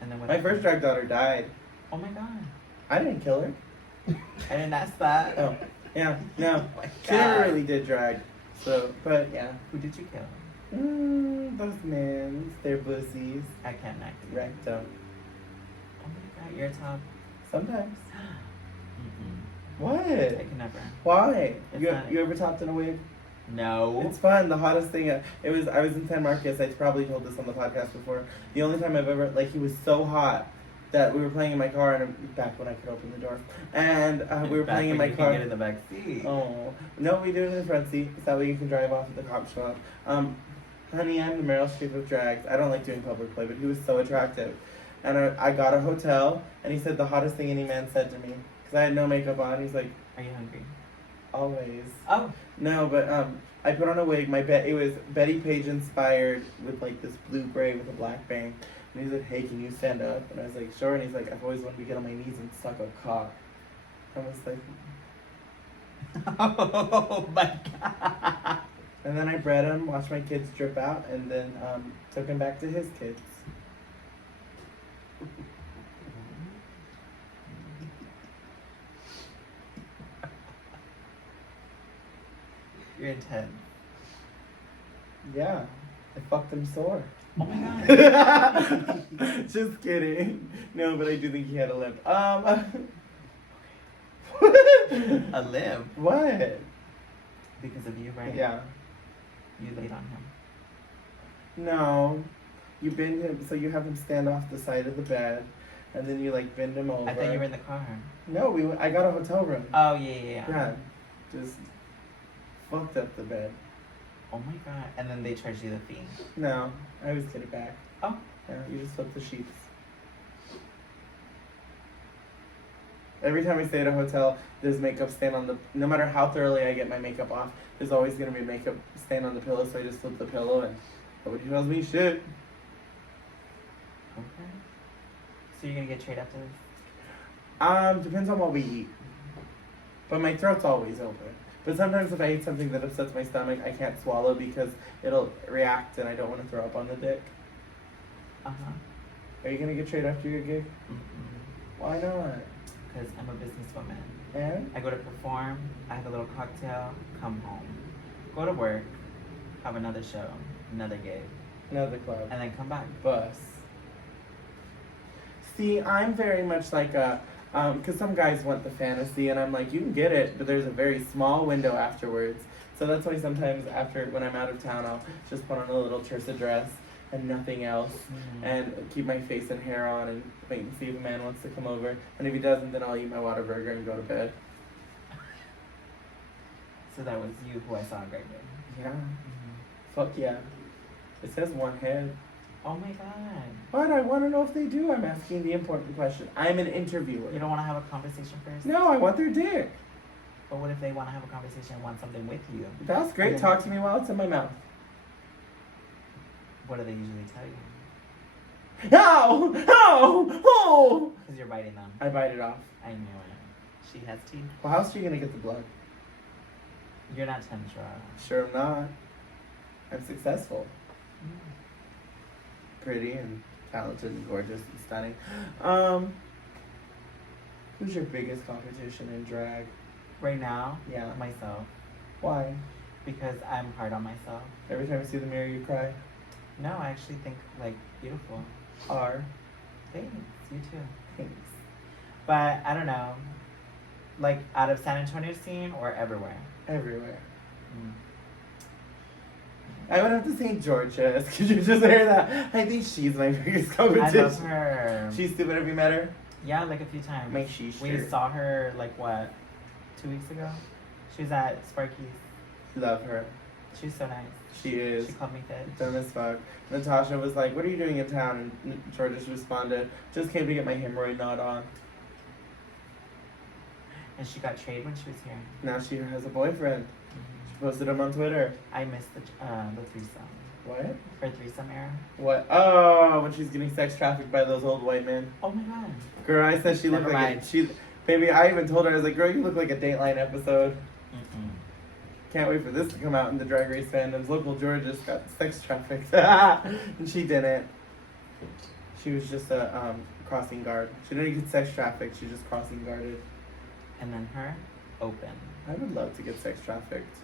And then what? My first drag daughter died. Oh my god. I didn't kill her. I didn't ask that. Oh, yeah, no. Oh my She never God. really did drag. So, but yeah. Who did you kill? Those men, they're pussies. I can't act. Rectum. Oh my god, you're a top. Sometimes. Mm-mm. What? I can never. Why? It's You, not- you ever topped in a wig? No. It's fun. The hottest thing. I was in San Marcos. I probably told this on the podcast before. The only time I've ever he was so hot that we were playing in my car and back when I could open the door and we were Back playing in when my you car. Can get in the back seat. Oh no, we do it in the front seat. So that way you can drive off at the cop shop. Honey, I'm the Meryl Streep of drags. I don't like doing public play, but he was so attractive. And I got a hotel, and he said the hottest thing any man said to me because I had no makeup on. He's like, Are you hungry? always. Oh. No, but I put on a wig. It was Betty Page inspired with like this blue gray with a black bang. And he's like, "Hey, can you stand up?" And I was like, "Sure." And he's like, "I've always wanted to get on my knees and suck a cock." I was like, Oh my god. and then I bred him, watched my kids drip out, and then took him back to his kids. You're intense. Yeah, I fucked him sore. Oh my god. Just kidding. No, but I do think he had a limp. A limb. What? Because of you, right? Yeah. You laid on him. No. You bend him, so you have him stand off the side of the bed, and then you like bend him over. I thought you were in the car. No, I got a hotel room. Oh yeah. Yeah. Just fucked up the bed. Oh my god. And then they charged you the fee. No, I always get it back. Oh. Yeah, you just flip the sheets. Every time I stay at a hotel, there's makeup stain on the. No matter how thoroughly I get my makeup off, there's always gonna be makeup stain on the pillow. So I just flip the pillow and nobody tells me shit. Okay. So you're gonna get trade after this? Depends on what we eat. But my throat's always open. But sometimes if I eat something that upsets my stomach, I can't swallow because it'll react and I don't want to throw up on the dick. Uh-huh. Are you gonna get trade after your gig? Mm-mm. Why not? Because I'm a businesswoman. And? I go to perform, I have a little cocktail, come home. Go to work, have another show, another gig, Another club. and then come back. Bus. See, I'm very much like a, because some guys want the fantasy, and I'm like, you can get it, but there's a very small window afterwards. So that's why sometimes when I'm out of town, I'll just put on a little tersa dress and nothing else, and keep my face and hair on, and wait and see if a man wants to come over. And if he doesn't, then I'll eat my Whataburger and go to bed. So that was you who I saw in Gregory. Yeah. Fuck yeah. It says one head. Oh my god. But I want to know if they do. I'm asking the important question. I'm an interviewer. You don't want to have a conversation first? No, I want their dick. But what if they want to have a conversation and want something with you? That's great. Okay. Talk to me while it's in my mouth. What do they usually tell you? Ow! Ow! Oh! Because you're biting them. I bite it off. I knew it. She has teeth. Well, how's she gonna get the blood? You're not Tundra. Sure, I'm not. I'm successful. Pretty and talented and gorgeous and stunning. Who's your biggest competition in drag? Right now, Yeah. myself. Why? Because I'm hard on myself. Every time you see the mirror, you cry. No, I actually think, like, beautiful. R. Thanks. You too. Thanks. But, I don't know. Like, out of San Antonio scene or everywhere? Everywhere. Mm. I would have to say Georgia. Could you just hear that? I think she's my biggest I competition. love her. She's stupid. Have you met her? Yeah, like a few times. My sheesh. We saw her, like, what, 2 weeks ago? She was at Sparky's. Love her. She was so nice. She is. She called me bitch. Dumb as fuck. Natasha was like, "What are you doing in town?" And Georgia just responded, "Just came to get my hemorrhoid knot on." And she got trade when she was here. Now she has a boyfriend. She posted him on Twitter. I missed the threesome. What? Her threesome era. What? Oh, when she's getting sex trafficked by those old white men. Oh my god. Girl, I said she looked Never like mind. baby, I even told her, I was like, "Girl, you look like a Dateline episode." Mm-mm. Can't wait for this to come out in the Drag Race fandoms. Local Georgia just got sex trafficked. And she didn't. She was just a crossing guard. She didn't get sex trafficked, she just crossing guarded. And then her, open. I would love to get sex trafficked.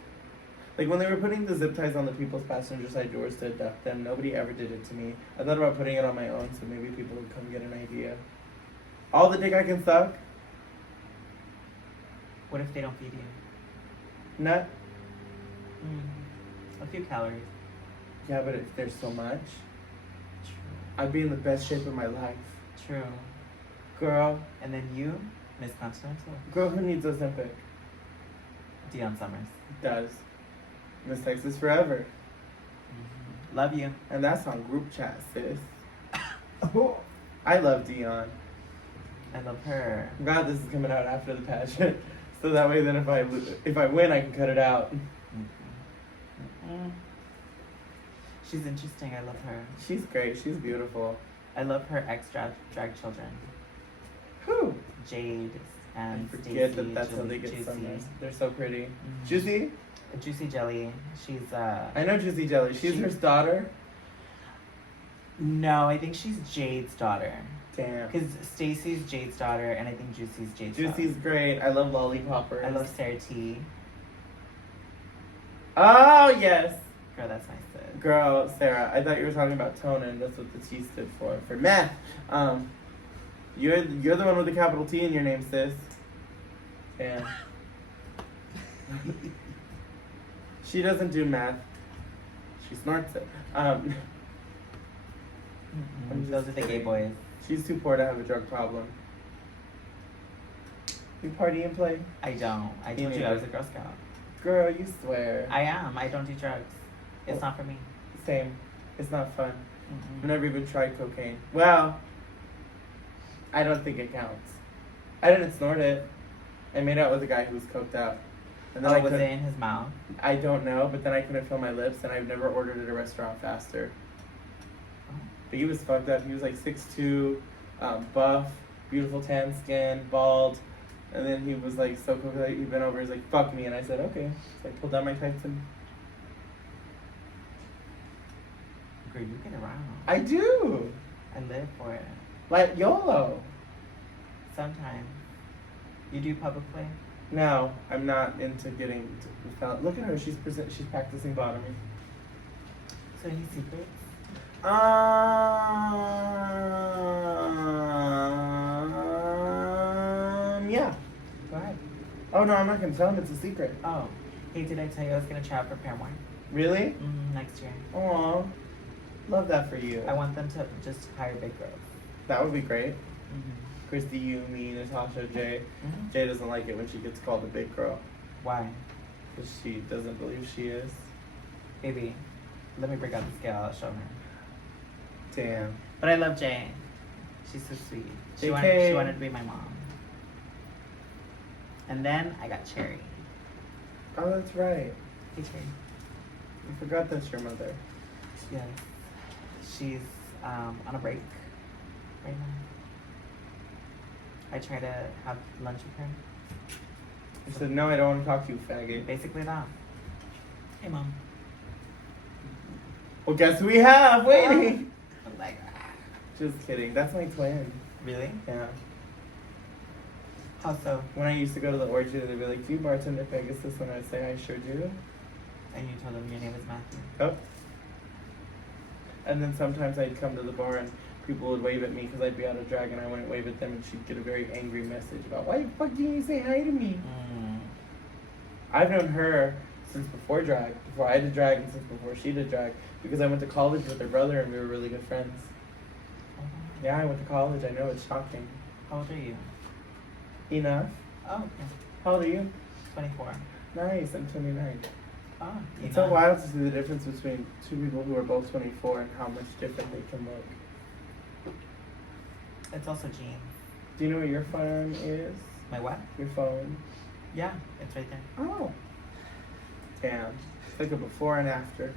Like when they were putting the zip ties on the people's passenger side doors to abduct them, nobody ever did it to me. I thought about putting it on my own so maybe people would come get an idea. All the dick I can suck? What if they don't feed you? Nut? A few calories. Yeah, but if there's so much, True. I'd be in the best shape of my life. True. Girl, And then you, Miss Continental. girl who needs Ozempic? Dion Summers. Does. Miss Texas Forever. Love you. And that's on group chat, sis. I love Dion. I love her. I'm glad this is coming out after the pageant. So that way then if I win I can cut it out. She's interesting. I love her. She's great, she's beautiful. I love her drag children. Who? Jade I and forget Stacey, that that's how they get Juicy. summers. They're so pretty. Mhm. Juicy? Juicy Jelly. She's I know Juicy Jelly. She's her daughter. No, I think she's Jade's daughter. Damn. Because Stacey's Jade's daughter, and I think Juicy's Jade's Juicy's great. I love lollipoppers. daughter. I love Sarah T. Oh yes. Girl, that's my sis. Girl, Sarah, I thought you were talking about Tonin. That's what the T stood for meth. You're the one with the capital T in your name, sis. Damn. She doesn't do math. She snorts it. I'm just Those are the gay kidding. boys. She's too poor to have a drug problem. You party and play? I don't. I Me told you I neither. was a Girl Scout. Girl, you swear. I am. I don't do drugs. It's not for me. Same. It's not fun. Mm-mm. I've never even tried cocaine. Well, I don't think it counts. I didn't snort it. I made out with a guy who was coked out. And then Oh, I was couldn't- it in his mouth? I don't know, but then I couldn't feel my lips, and I've never ordered at a restaurant faster. But he was fucked up. He was like 6'2", buff, beautiful tan skin, bald, and then he was like so coked out. He bent over, he's like, "Fuck me," and I said, "Okay." So I pulled down my tights and Girl, you get around. I do. I live for it. Like YOLO. Sometimes. You do public play? No, I'm not into getting. Look at her. She's practicing bottoming. So any secrets? Yeah. Go ahead. Oh no, I'm not gonna tell him. It's a secret. Oh. Hey, did I tell you I was gonna try out for Paramore? Really? Next year. Aw. Love that for you. I want them to just hire big girls. That would be great. Christy, you, me, Natasha, Jay. Jay doesn't like it when she gets called a big girl. Why? Because she doesn't believe she is. Baby, let me break out the scale. I'll show her. Damn. But I love Jay. She's so sweet. She JK. wanted to be my mom. And then I got Cherry. Oh, that's right. Hey, Cherry. I forgot that's your mother. Yes. She's on a break right now. I try to have lunch with her. I said, no, I don't want to talk to you, faggot. Basically that. Hey, Mom. Well, guess who we have waiting? I'm like, Just kidding. That's my twin. really? Yeah. How so? When I used to go to the orgy, they'd be like, do you bartend at Pegasus? And I'd say, I sure do. And you told them your name is Matthew. Oh. And then sometimes I'd come to the bar and people would wave at me because I'd be out of drag and I wouldn't wave at them and she'd get a very angry message about, why the fuck didn't you say hi to me? I've known her since before drag, before I did drag and since before she did drag, because I went to college with her brother and we were really good friends. Yeah, I went to college. I know, it's shocking. How old are you? Enough. Oh, okay. How old are you? 24. Nice, I'm 29. Oh, It's so wild to see the difference between two people who are both 24 and how much different they can look. It's also jeans. Do you know what your phone is? My what? Your phone. Yeah, it's right there. Oh. Damn. It's like a before and after.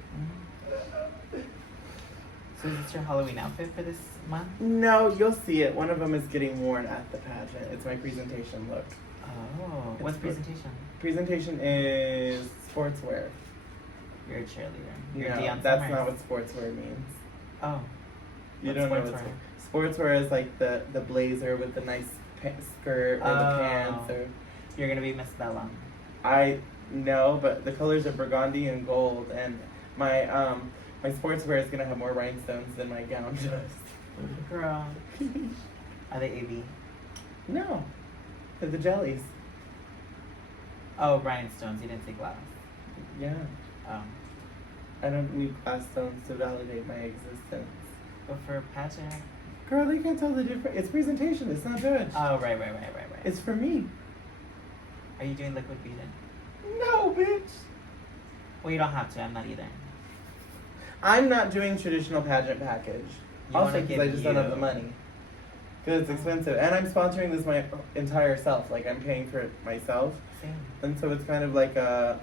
So is this your Halloween outfit for this month? No, you'll see it. One of them is getting worn at the pageant. It's my presentation look. Oh, It's what's for- presentation? Presentation is sportswear. You're a cheerleader. You're No, Deion that's Summers. not what sportswear means. Oh. You What's don't know sportswear? what sportswear is, like the blazer with the nice skirt or the pants or. You're gonna be Miss Bella. I know, but the colors are burgundy and gold, and my my sportswear is gonna have more rhinestones than my gown does. Girl. Are they AB? No, they're the jellies. Oh, rhinestones. You didn't say glass. Yeah, Oh. I don't need glass stones to validate my existence. But for pageant. Girl, they can't tell the difference. It's presentation. It's not judged. Oh, right. It's for me. Are you doing liquid beaded? No, bitch. Well, you don't have to. I'm not either. I'm not doing traditional pageant package. You Also, wanna because I give just don't have you- the money. Because it's expensive, and I'm sponsoring this my entire self. Like I'm paying for it myself, Same. and so it's kind of like a.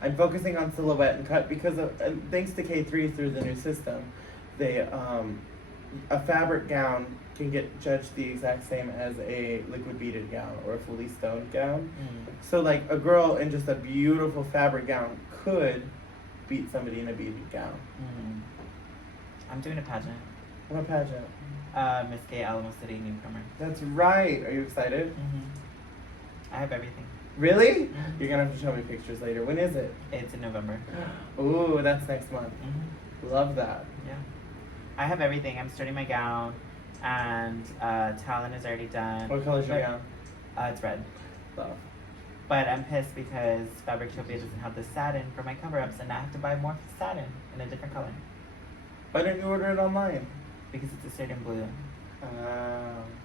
I'm focusing on silhouette and cut because of, and thanks to K3 through the new system, they a fabric gown can get judged the exact same as a liquid beaded gown or a fully stoned gown. So like a girl in just a beautiful fabric gown could beat somebody in a beaded gown. I'm doing a pageant. What pageant? Miss Gay Alamo City Newcomer. That's right. Are you excited? I have everything. Really? You're gonna have to show me pictures later. When is it? It's in November. Ooh, that's next month. Love that. Yeah. I have everything. I'm starting my gown, and talent is already done. What color's your But- gown? It's red. Love. But I'm pissed because Fabrictopia doesn't have the satin for my cover-ups, and I have to buy more satin in a different color Why don't you order it online? because it's a certain blue.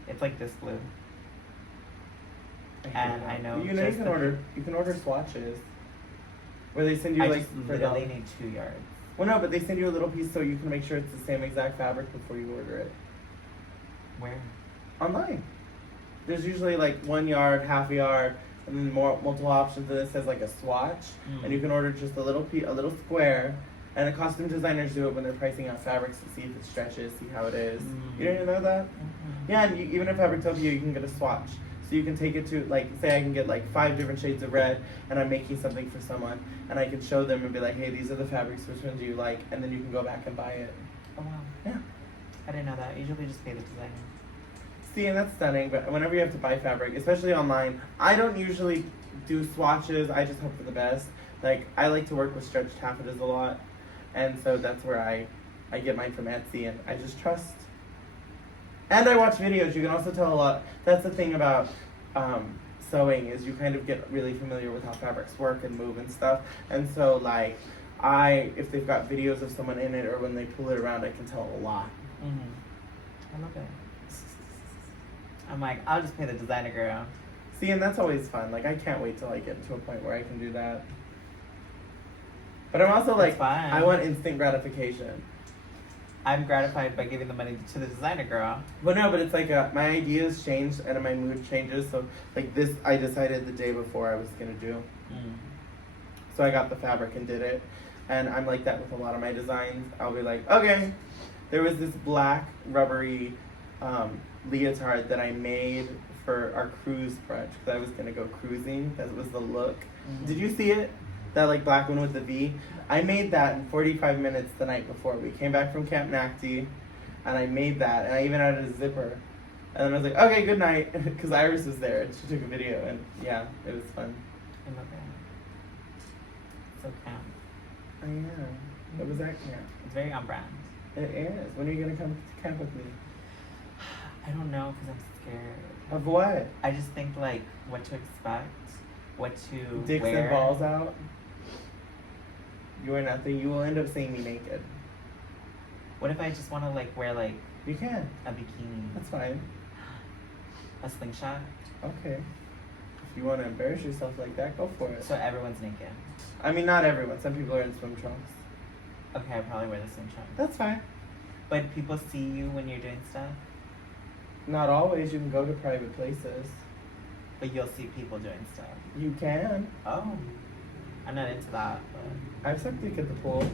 It's like this blue. And I know You just the- you can order swatches. Where they send you I like just for literally the- need 2 yards. Well, no, but they send you a little piece so you can make sure it's the same exact fabric before you order it. Where? Online. There's usually like 1 yard, half a yard, and then multiple options. And it says like a swatch, and you can order just a little a little square. And the costume designers do it when they're pricing out fabrics to see if it stretches, see how it is. You didn't know that? Yeah, and even at Fabrictopia, you can get a swatch. So you can take it to, like, say I can get like 5 different shades of red, and I'm making something for someone, and I can show them and be like, hey, these are the fabrics, which ones do you like? And then you can go back and buy it. Oh wow. Yeah. I didn't know that. I usually just pay the designer. See, and that's stunning, but whenever you have to buy fabric, especially online, I don't usually do swatches, I just hope for the best. Like, I like to work with stretched taffetas a lot, and so that's where I get mine from Etsy, and I just trust. And I watch videos. You can also tell a lot. That's the thing about sewing is you kind of get really familiar with how fabrics work and move and stuff. And so like if they've got videos of someone in it or when they pull it around, I can tell a lot. I love it. I'm like, I'll just pay the designer girl. See, and that's always fun. Like I can't wait till I get to a point where I can do that. But I'm also like, That's fine. I want instant gratification. I'm gratified by giving the money to the designer girl. Well, no, but it's like my ideas change and my mood changes. So like this, I decided the day before I was gonna do. So I got the fabric and did it. And I'm like that with a lot of my designs. I'll be like, okay, there was this black rubbery leotard that I made for our cruise brunch because I was gonna go cruising. That was the look. Did you see it? That like black one with the V. I made that in 45 minutes the night before. We came back from Camp Nacti, and I made that, and I even added a zipper. And then I was like, okay, good night, because Iris was there, and she took a video, and yeah, it was fun. I love it. So camp. Oh yeah, what was that camp? It's very on brand. It is. When are you gonna come to camp with me? I don't know because I'm scared. Of what? I just think like what to expect, what to Dicks wear. and balls out? You are nothing. You will end up seeing me naked. What if I just want to like wear like You can. a bikini, That's fine. a slingshot? Okay. you want to embarrass yourself like that, go for it. So everyone's naked. I mean, not everyone. Some people are in swim trunks. Okay, I probably wear the same trunk. That's fine. But people see you when you're doing stuff, Not always. You can go to private places. but you'll see people doing stuff. You can. Oh, I'm not into that, but I've sucked dick at the pool.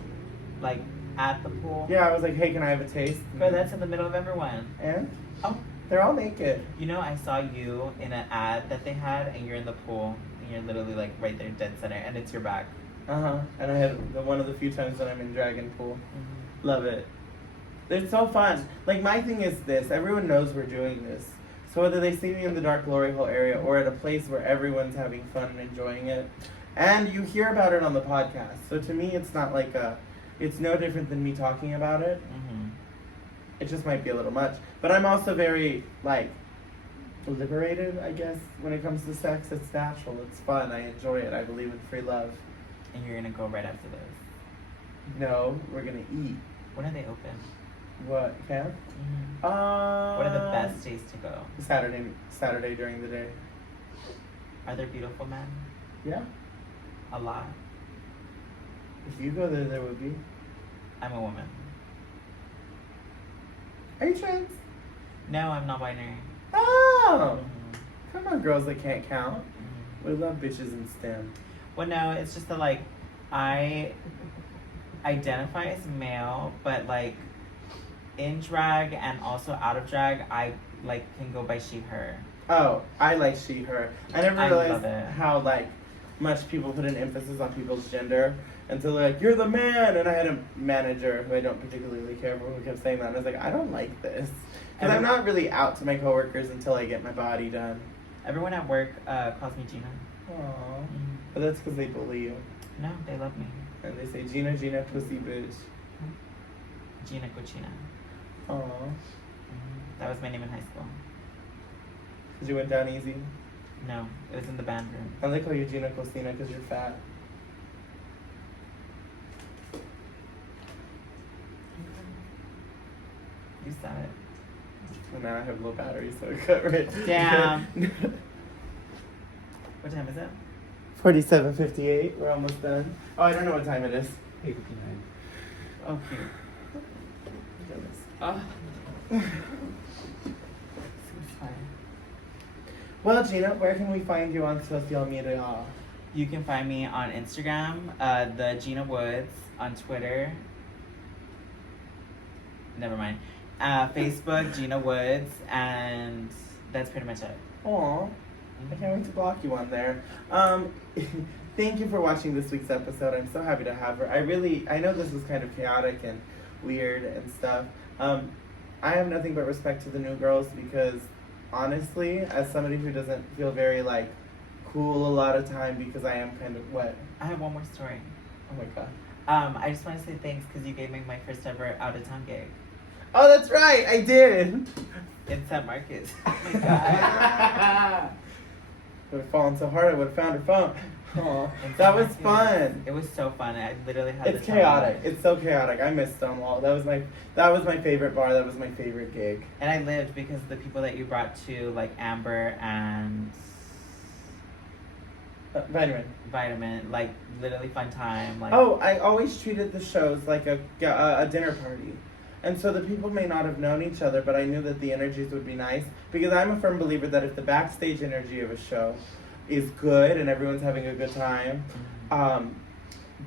like at the pool. Yeah, I was like, hey, can I have a taste? But that's in the middle of everyone. And Oh, they're all naked. you know, I saw you in an ad that they had, and you're in the pool, and you're literally like right there, dead center, and it's your back. And I had one of the few times that I'm in Dragon Pool. Love it. It's so fun. Like, my thing is this. Everyone knows we're doing this. So whether they see me in the dark glory hole area or at a place where everyone's having fun and enjoying it, and you hear about it on the podcast. So to me, it's not like it's no different than me talking about it. Mm-hmm. It just might be a little much. But I'm also very, like, liberated, I guess, when it comes to sex. It's natural. It's fun. I enjoy it. I believe in free love. And you're gonna go right after this. No, we're going to eat. When are they open? What, camp? Mm-hmm. What What are the best days to go? Saturday during the day. Are there beautiful men? Yeah. A lot. If you go there, there would be. I'm a woman. Are you trans? No, I'm not binary. Oh! Mhm. Come on, girls that can't count. Mhm. We love bitches in STEM. Well, no, it's just that like I identify as male, but like in drag and also out of drag, I like can go by she, her. Oh, I like she, her. I never I realized love it. how, like, much people put an emphasis on people's gender until they're like, you're the man! And I had a manager who I don't particularly care for who kept saying that. And I was like, I don't like this. Because I'm not really out to my coworkers until I get my body done. Everyone at work calls me Gina. Aww. But that's because they bully you. No, they love me. And they say, Gina, Gina, pussy bitch. Gina Cochina. Aww. That was my name in high school. Because you went down easy. No, it was in the band room. And they call you Gina Costina because you're fat. You said it. And now I have low battery, so it cut right. Damn. What time is it? 47:58. We're almost done. Oh, I don't know what time it is. 8:59. Oh, cute. Goodness. It's fine. Well, Gina, where can we find you on social media? You can find me on Instagram, the Gina Woods, on Twitter. Never mind. Facebook, Gina Woods, and that's pretty much it. Aw, I can't wait to block you on there. Thank you for watching this week's episode. I'm so happy to have her. I know this was kind of chaotic and weird and stuff. I have nothing but respect to the new girls because, honestly, as somebody who doesn't feel very, like, cool a lot of time because I am kind of, what? I have one more story. Oh my god. I just want to say thanks because you gave me my first ever out-of-town gig Oh, that's right, I did! in San Marcos. Oh my god. Would have fallen so hard I would have found her phone. Aw, In that San was Marcos. fun. It was so fun. I literally had It's the time of my chaotic. life. It's so chaotic. I miss Stonewall. That was my favorite bar. That was my favorite gig. And I lived because the people that you brought to, like Amber and Vitamin. like literally fun time. Like Oh, I always treated the shows like a dinner party. And so the people may not have known each other, but I knew that the energies would be nice. Because I'm a firm believer that if the backstage energy of a show is good and everyone's having a good time,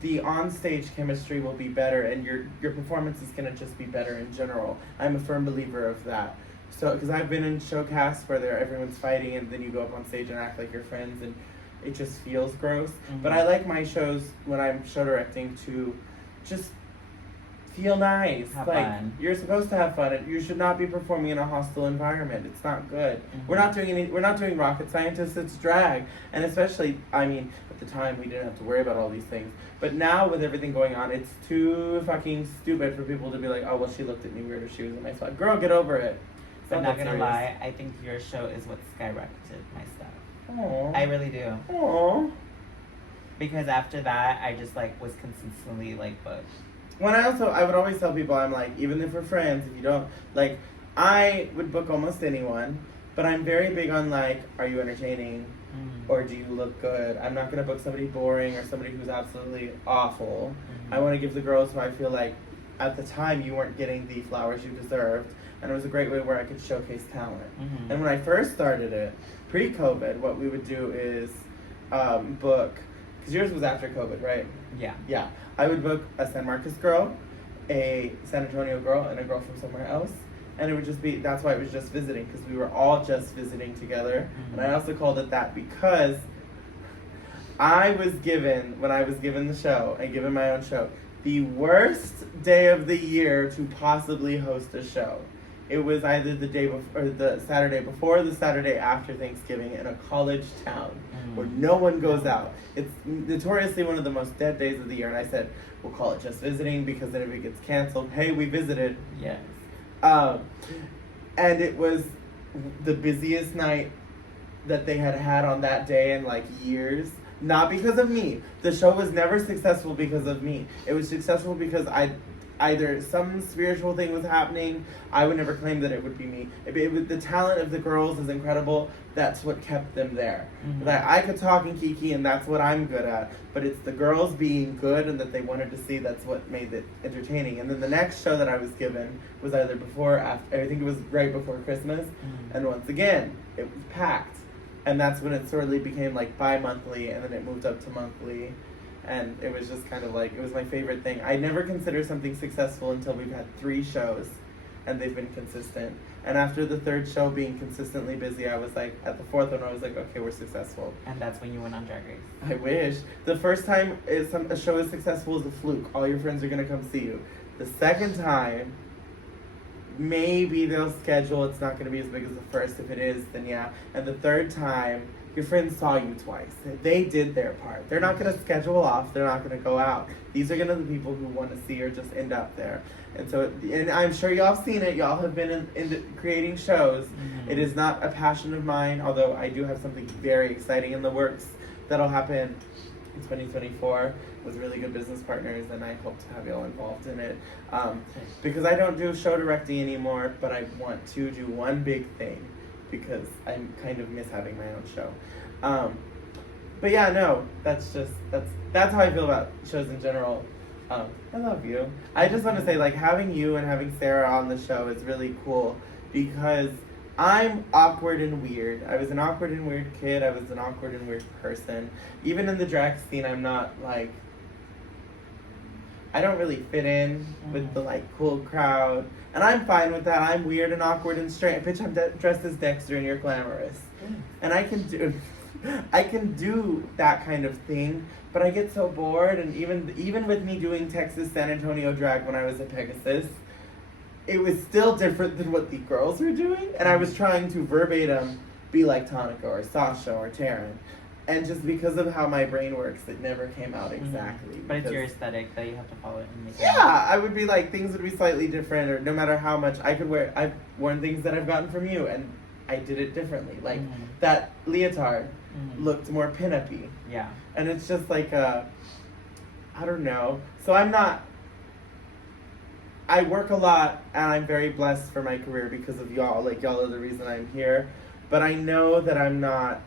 the on-stage chemistry will be better and your performance is going to just be better in general. I'm a firm believer of that. So, because I've been in showcasts where everyone's fighting and then you go up on stage and act like you're friends and it just feels gross. But I like my shows when I'm show directing to just feel nice. Have like fun. you're supposed to have fun. And you should not be performing in a hostile environment. It's not good. Mhm. We're not doing rocket scientists. It's drag, and especially at the time we didn't have to worry about all these things. But now with everything going on, it's too fucking stupid for people to be like, oh well, she looked at me weird or she was in my spot. Girl, get over it. It's I'm not that gonna serious. lie, I think your show is what skyrocketed my stuff. Aw. I really do. Aw. Because after that, I just like was consistently like booked. When I would always tell people, I'm like, even if we're friends, if you don't, like, I would book almost anyone, but I'm very big on, like, are you entertaining? or do you look good? I'm not gonna book somebody boring or somebody who's absolutely awful. I want to give the girls who I feel like at the time you weren't getting the flowers you deserved, and it was a great way where I could showcase talent. And when I first started it, pre-COVID, what we would do is book, because yours was after COVID, right? Yeah. Yeah. I would book a San Marcos girl, a San Antonio girl, and a girl from somewhere else. And it would just be, that's why it was just visiting, because we were all just visiting together. And I also called it that because I was given, when I was given the show, and given my own show, the worst day of the year to possibly host a show. It was either the day before, or the Saturday before, the Saturday after Thanksgiving in a college town where no one goes out. It's notoriously one of the most dead days of the year, and I said, we'll call it just visiting, because then if it gets canceled, hey, we visited. Yes. And it was the busiest night that they had on that day in like years. Not because of me. The show was never successful because of me. It was successful because either some spiritual thing was happening. I would never claim that it would be me. It was, the talent of the girls is incredible. That's what kept them there. Like, I could talk and kiki, and that's what I'm good at. But it's the girls being good and that they wanted to see. That's what made it entertaining. And then the next show that I was given was either before or after. I think it was right before Christmas. And once again, it was packed. And that's when it sorely became like bi-monthly, and then it moved up to monthly. And it was just kind of like, it was my favorite thing. I never consider something successful until we've had 3 shows and they've been consistent. And after the 3rd show being consistently busy, I was like, at the 4th one, I was like, okay, we're successful. And that's when you went on Drag Race. I wish. The first time a show is successful is a fluke. All your friends are going to come see you. The 2nd time, maybe they'll schedule. It's not going to be as big as the first. If it is, then yeah. And the 3rd time, your friends saw you twice. They did their part. They're not going to schedule off. They're not going to go out. These are going to be the people who want to see or just end up there. And so, and I'm sure y'all have seen it. Y'all have been in creating shows. It is not a passion of mine, although I do have something very exciting in the works that'll happen in 2024 with really good business partners, and I hope to have y'all involved in it. Because I don't do show directing anymore, but I want to do one big thing, because I kind of miss having my own show. But yeah, no, that's how I feel about shows in general. I love you. I just want to say, like, having you and having Sarah on the show is really cool, because I'm awkward and weird. I was an awkward and weird kid. I was an awkward and weird person. Even in the drag scene, I'm not, like, I don't really fit in with the, like, cool crowd. And I'm fine with that. I'm weird and awkward and straight. Bitch, I'm dressed as Dexter and you're glamorous. And I can do that kind of thing, but I get so bored. And even with me doing Texas San Antonio drag when I was at Pegasus, it was still different than what the girls were doing. And I was trying to verbatim be like Tonica or Sasha or Taryn. And just because of how my brain works, it never came out exactly. But it's your aesthetic that you have to follow and make it. Yeah, I would be like, things would be slightly different, or no matter how much I could wear. I've worn things that I've gotten from you, and I did it differently. Like, that leotard looked more pin-up-y. Yeah. And it's just like, I don't know. So I work a lot, and I'm very blessed for my career because of y'all. Like, y'all are the reason I'm here. But I know that I'm not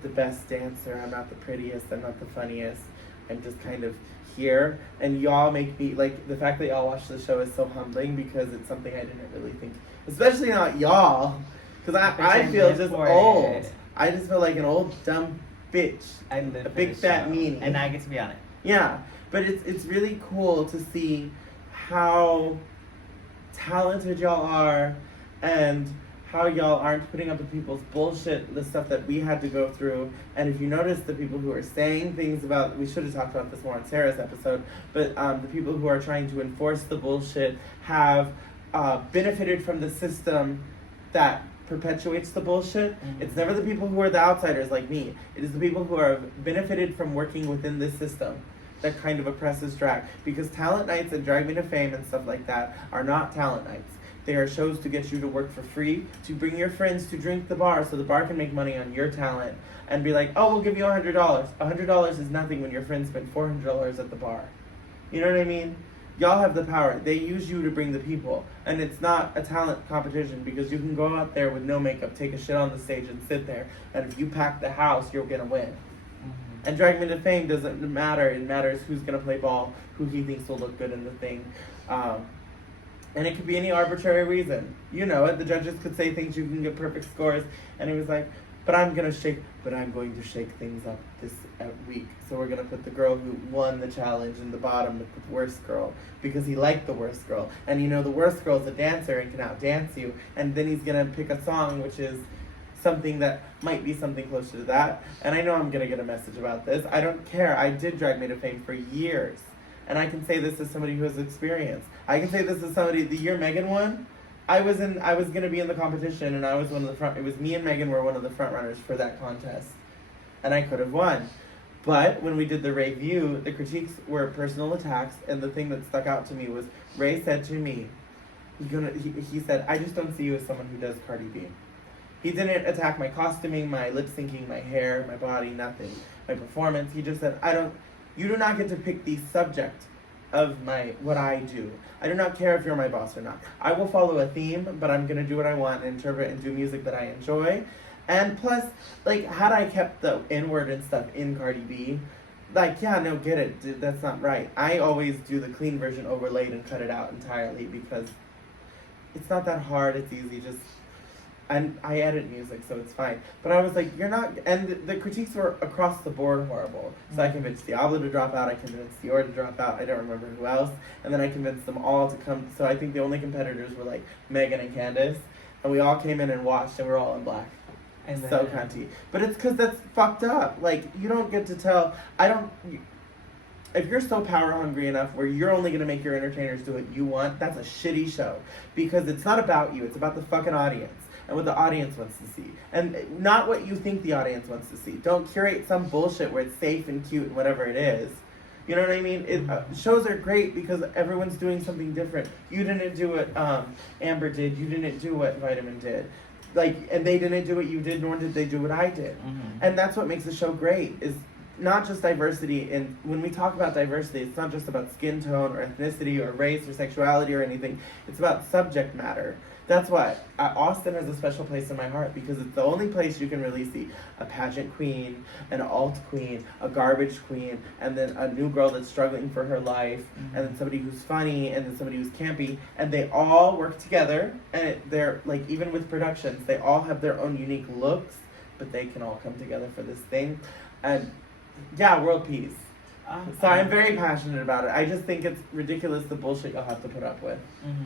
the best dancer, I'm not the prettiest, I'm not the funniest. I'm just kind of here, and y'all make me, like, the fact that y'all watch the show is so humbling, because it's something I didn't really think, especially not y'all, because I feel just old. I just feel like an old dumb bitch. I live a big fat meanie, and I get to be on it. Yeah, but it's really cool to see how talented y'all are, and how y'all aren't putting up with people's bullshit, the stuff that we had to go through. And if you notice, the people who are saying things about, we should have talked about this more on Sarah's episode, but the people who are trying to enforce the bullshit have benefited from the system that perpetuates the bullshit. It's never the people who are the outsiders like me. It is the people who are benefited from working within this system that kind of oppresses drag. Because talent nights and Drag Me to Fame and stuff like that are not talent nights. They are shows to get you to work for free, to bring your friends to drink the bar so the bar can make money on your talent, and be like, oh, we'll give you $100. $100 is nothing when your friends spent $400 at the bar. You know what I mean? Y'all have the power. They use you to bring the people. And it's not a talent competition because you can go out there with no makeup, take a shit on the stage and sit there. And if you pack the house, you're going to win. And Drag Me to Fame doesn't matter. It matters who's going to play ball, who he thinks will look good in the thing. And it could be any arbitrary reason. You know it. The judges could say things, you can get perfect scores. And he was like, but I'm going to shake things up this week. So we're going to put the girl who won the challenge in the bottom with the worst girl. Because he liked the worst girl. And you know the worst girl's a dancer and can outdance you. And then he's going to pick a song which is something that might be something closer to that. And I know I'm going to get a message about this. I don't care. I did Drag Me to Fame for years. And I can say this as somebody who has experience. I can say this as somebody, the year Megan won, I was gonna be in the competition and I was one of the front, it was me and Megan were one of the front runners for that contest. And I could have won. But when we did the review, the critiques were personal attacks, and the thing that stuck out to me was Ray said to me, he said, I just don't see you as someone who does Cardi B. He didn't attack my costuming, my lip syncing, my hair, my body, nothing. My performance. He just said, you do not get to pick the subject of what I do. I do not care if you're my boss or not. I will follow a theme, but I'm gonna do what I want and interpret and do music that I enjoy. And plus, like, had I kept the N-word and stuff in Cardi B, like, yeah, no, get it, that's not right. I always do the clean version overlaid and cut it out entirely because it's not that hard, it's easy, and I edit music, so it's fine. But I was like, you're not, and the critiques were across the board horrible. So I convinced Diablo to drop out, I convinced Dior to drop out, I don't remember who else. And then I convinced them all to come, so I think the only competitors were like Megan and Candace. And we all came in and watched, and we're all in black. And so cunty. But it's because that's fucked up. Like, you don't get to tell, if you're so power hungry enough where you're only going to make your entertainers do what you want, that's a shitty show. Because it's not about you, it's about the fucking audience. And what the audience wants to see. And not what you think the audience wants to see. Don't curate some bullshit where it's safe and cute and whatever it is. You know what I mean? Shows are great because everyone's doing something different. You didn't do what Amber did. You didn't do what Vitamin did. And they didn't do what you did, nor did they do what I did. Mm-hmm. And that's what makes the show great, is not just diversity. And when we talk about diversity, it's not just about skin tone or ethnicity or race or sexuality or anything. It's about subject matter. That's why Austin has a special place in my heart, because it's the only place you can really see a pageant queen, an alt queen, a garbage queen, and then a new girl that's struggling for her life, and then somebody who's funny, and then somebody who's campy, and they all work together, and they're, like, even with productions, they all have their own unique looks, but they can all come together for this thing. And yeah, world peace. So I'm very passionate about it. I just think it's ridiculous the bullshit you'll have to put up with. Mm-hmm.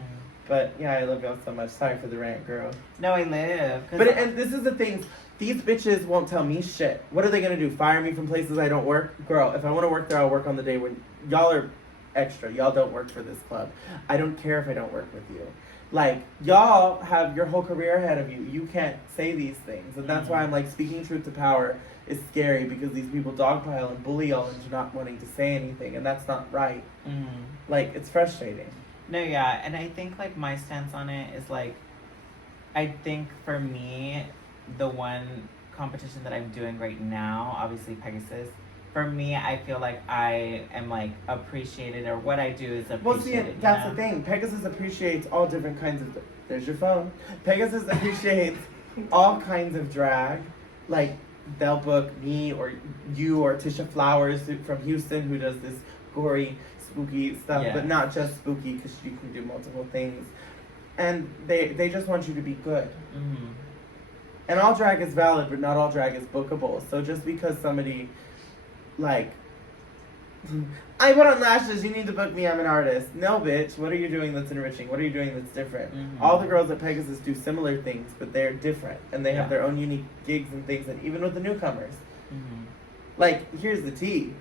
But yeah, I love y'all so much. Sorry for the rant, girl. No, I live. And this is the thing. These bitches won't tell me shit. What are they gonna do? Fire me from places I don't work? Girl, if I want to work there, I'll work on the day when y'all are extra. Y'all don't work for this club. I don't care if I don't work with you. Like, y'all have your whole career ahead of you. You can't say these things. And that's why I'm like, speaking truth to power is scary, because these people dogpile and bully y'all into not wanting to say anything. And that's not right. Mm-hmm. Like, it's frustrating. No, yeah, and I think, like, my stance on it is, like, I think for me, the one competition that I'm doing right now, obviously Pegasus, for me, I feel like I am, like, appreciated, or what I do is appreciated. Well, see, that's the thing. Pegasus appreciates all different kinds of, there's your phone. Pegasus appreciates all kinds of drag. Like, they'll book me or you or Tisha Flowers from Houston, who does this gory, spooky stuff, but not just spooky, because you can do multiple things. And they just want you to be good. Mm-hmm. And all drag is valid, but not all drag is bookable. So just because somebody, like, I put on lashes, you need to book me, I'm an artist. No, bitch, what are you doing that's enriching? What are you doing that's different? Mm-hmm. All the girls at Pegasus do similar things, but they're different. And they have their own unique gigs and things, and even with the newcomers. Mm-hmm. Like, here's the tea.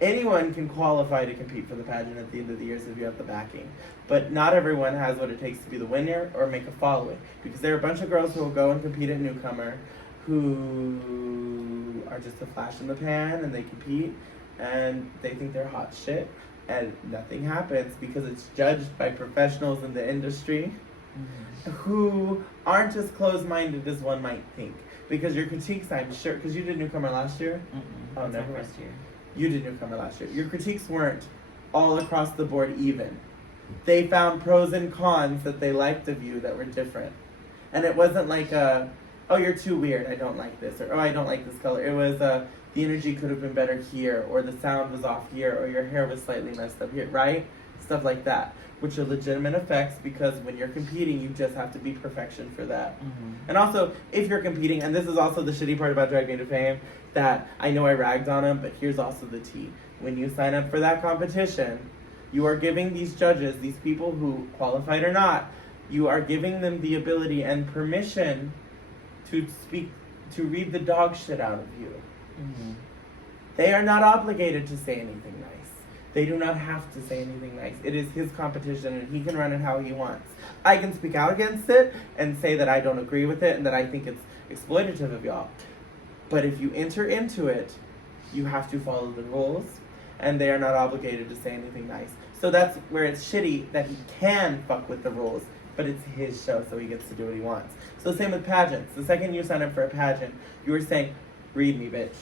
Anyone can qualify to compete for the pageant at the end of the year if you have the backing. But not everyone has what it takes to be the winner or make a following. Because there are a bunch of girls who will go and compete at Newcomer who are just a flash in the pan, and they compete and they think they're hot shit, and nothing happens because it's judged by professionals in the industry who aren't as closed-minded as one might think. Because your critiques, I'm sure, because you did Newcomer last year? Oh, never. First year. You did Newcomer last year. Your critiques weren't all across the board even. They found pros and cons that they liked of you that were different. And it wasn't like oh, you're too weird, I don't like this, or oh, I don't like this color. It was the energy could have been better here, or the sound was off here, or your hair was slightly messed up here, right? Stuff like that, which are legitimate effects because when you're competing, you just have to be perfection for that. Mm-hmm. And also, if you're competing, and this is also the shitty part about Drag Me to Fame, that I know I ragged on them, but here's also the tea. When you sign up for that competition, you are giving these judges, these people who, qualified or not, you are giving them the ability and permission to speak, to read the dog shit out of you. Mm-hmm. They are not obligated to say anything nice. They do not have to say anything nice. It is his competition and he can run it how he wants. I can speak out against it and say that I don't agree with it and that I think it's exploitative of y'all. But if you enter into it, you have to follow the rules and they are not obligated to say anything nice. So that's where it's shitty that he can fuck with the rules, but it's his show, so he gets to do what he wants. So same with pageants. The second you sign up for a pageant, you were saying, read me, bitch.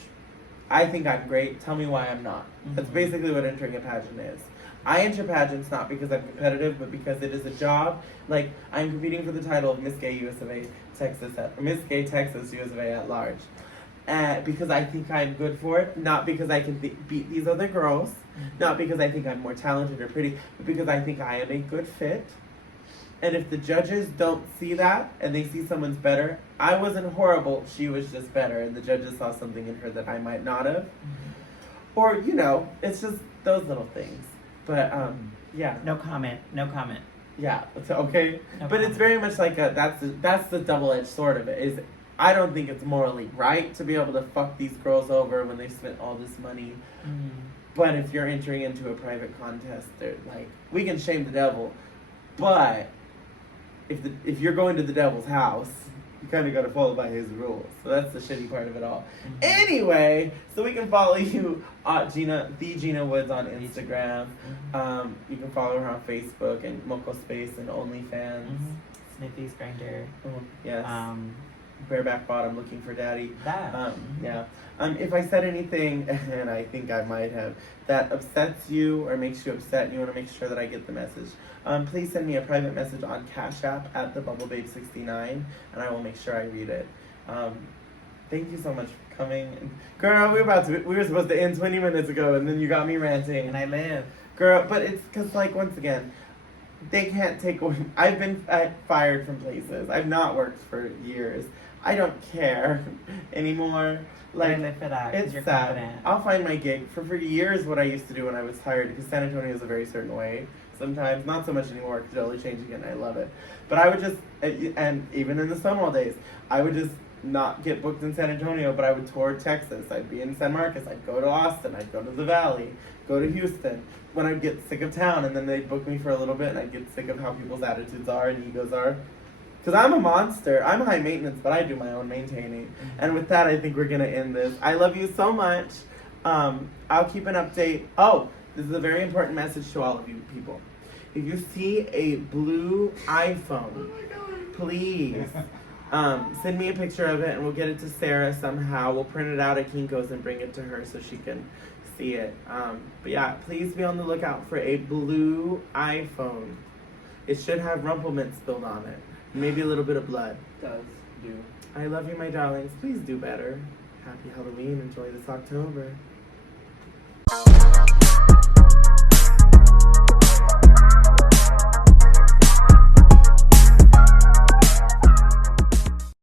I think I'm great. Tell me why I'm not. That's basically what entering a pageant is. I enter pageants not because I'm competitive, but because it is a job. Like, I'm competing for the title of Miss Gay US of A Texas Miss Gay Texas US of A at large. Because I think I'm good for it, not because I can beat these other girls, not because I think I'm more talented or pretty, but because I think I am a good fit. And if the judges don't see that and they see someone's better, I wasn't horrible, she was just better, and the judges saw something in her that I might not have. Or, you know, it's just those little things. But, yeah. No comment. Yeah, it's okay. No But comment. it's very much like that's the double-edged sword of it, is I don't think it's morally right to be able to fuck these girls over when they've spent all this money. Mm-hmm. But if you're entering into a private contest, they're like, we can shame the devil, but if you're going to the devil's house, you kind of got to follow by his rules. So that's the shitty part of it all. Mm-hmm. Anyway, so we can follow you, Gina Woods on Instagram. You can follow her on Facebook and Moco Space and OnlyFans. Sniffy's Grinder. Yes. Bareback Bottom looking for daddy. That. Yeah. If I said anything, and I think I might have, that upsets you or makes you upset and you want to make sure that I get the message, please send me a private message on Cash App at thebubblebabe69 and I will make sure I read it. Thank you so much for coming. Girl, we were supposed to end 20 minutes ago and then you got me ranting. And I live. Girl, but it's because, like, once again, they can't take away. I've been fired from places. I've not worked for years. I don't care anymore. Like, I live for that. 'Cause it's you're sad. confident. I'll find my gig. For years, what I used to do when I was hired, because San Antonio is a very certain way. Sometimes, not so much anymore, because they're only changing it, and I love it. But I would just, and even in the Stonewall days, I would just not get booked in San Antonio, but I would tour Texas. I'd be in San Marcos. I'd go to Austin. I'd go to the Valley. Go to Houston. When I'd get sick of town, and then they'd book me for a little bit, and I'd get sick of how people's attitudes are and egos are. Because I'm a monster. I'm high maintenance, but I do my own maintaining. And with that, I think we're going to end this. I love you so much. I'll keep an update. Oh, this is a very important message to all of you people. If you see a blue iPhone, please send me a picture of it, and we'll get it to Sarah somehow. We'll print it out at Kinko's and bring it to her so she can see it. But yeah, please be on the lookout for a blue iPhone. It should have rumplemint spilled on it. Maybe a little bit of blood. Does do. I love you, my darlings. Please do better. Happy Halloween. Enjoy this October.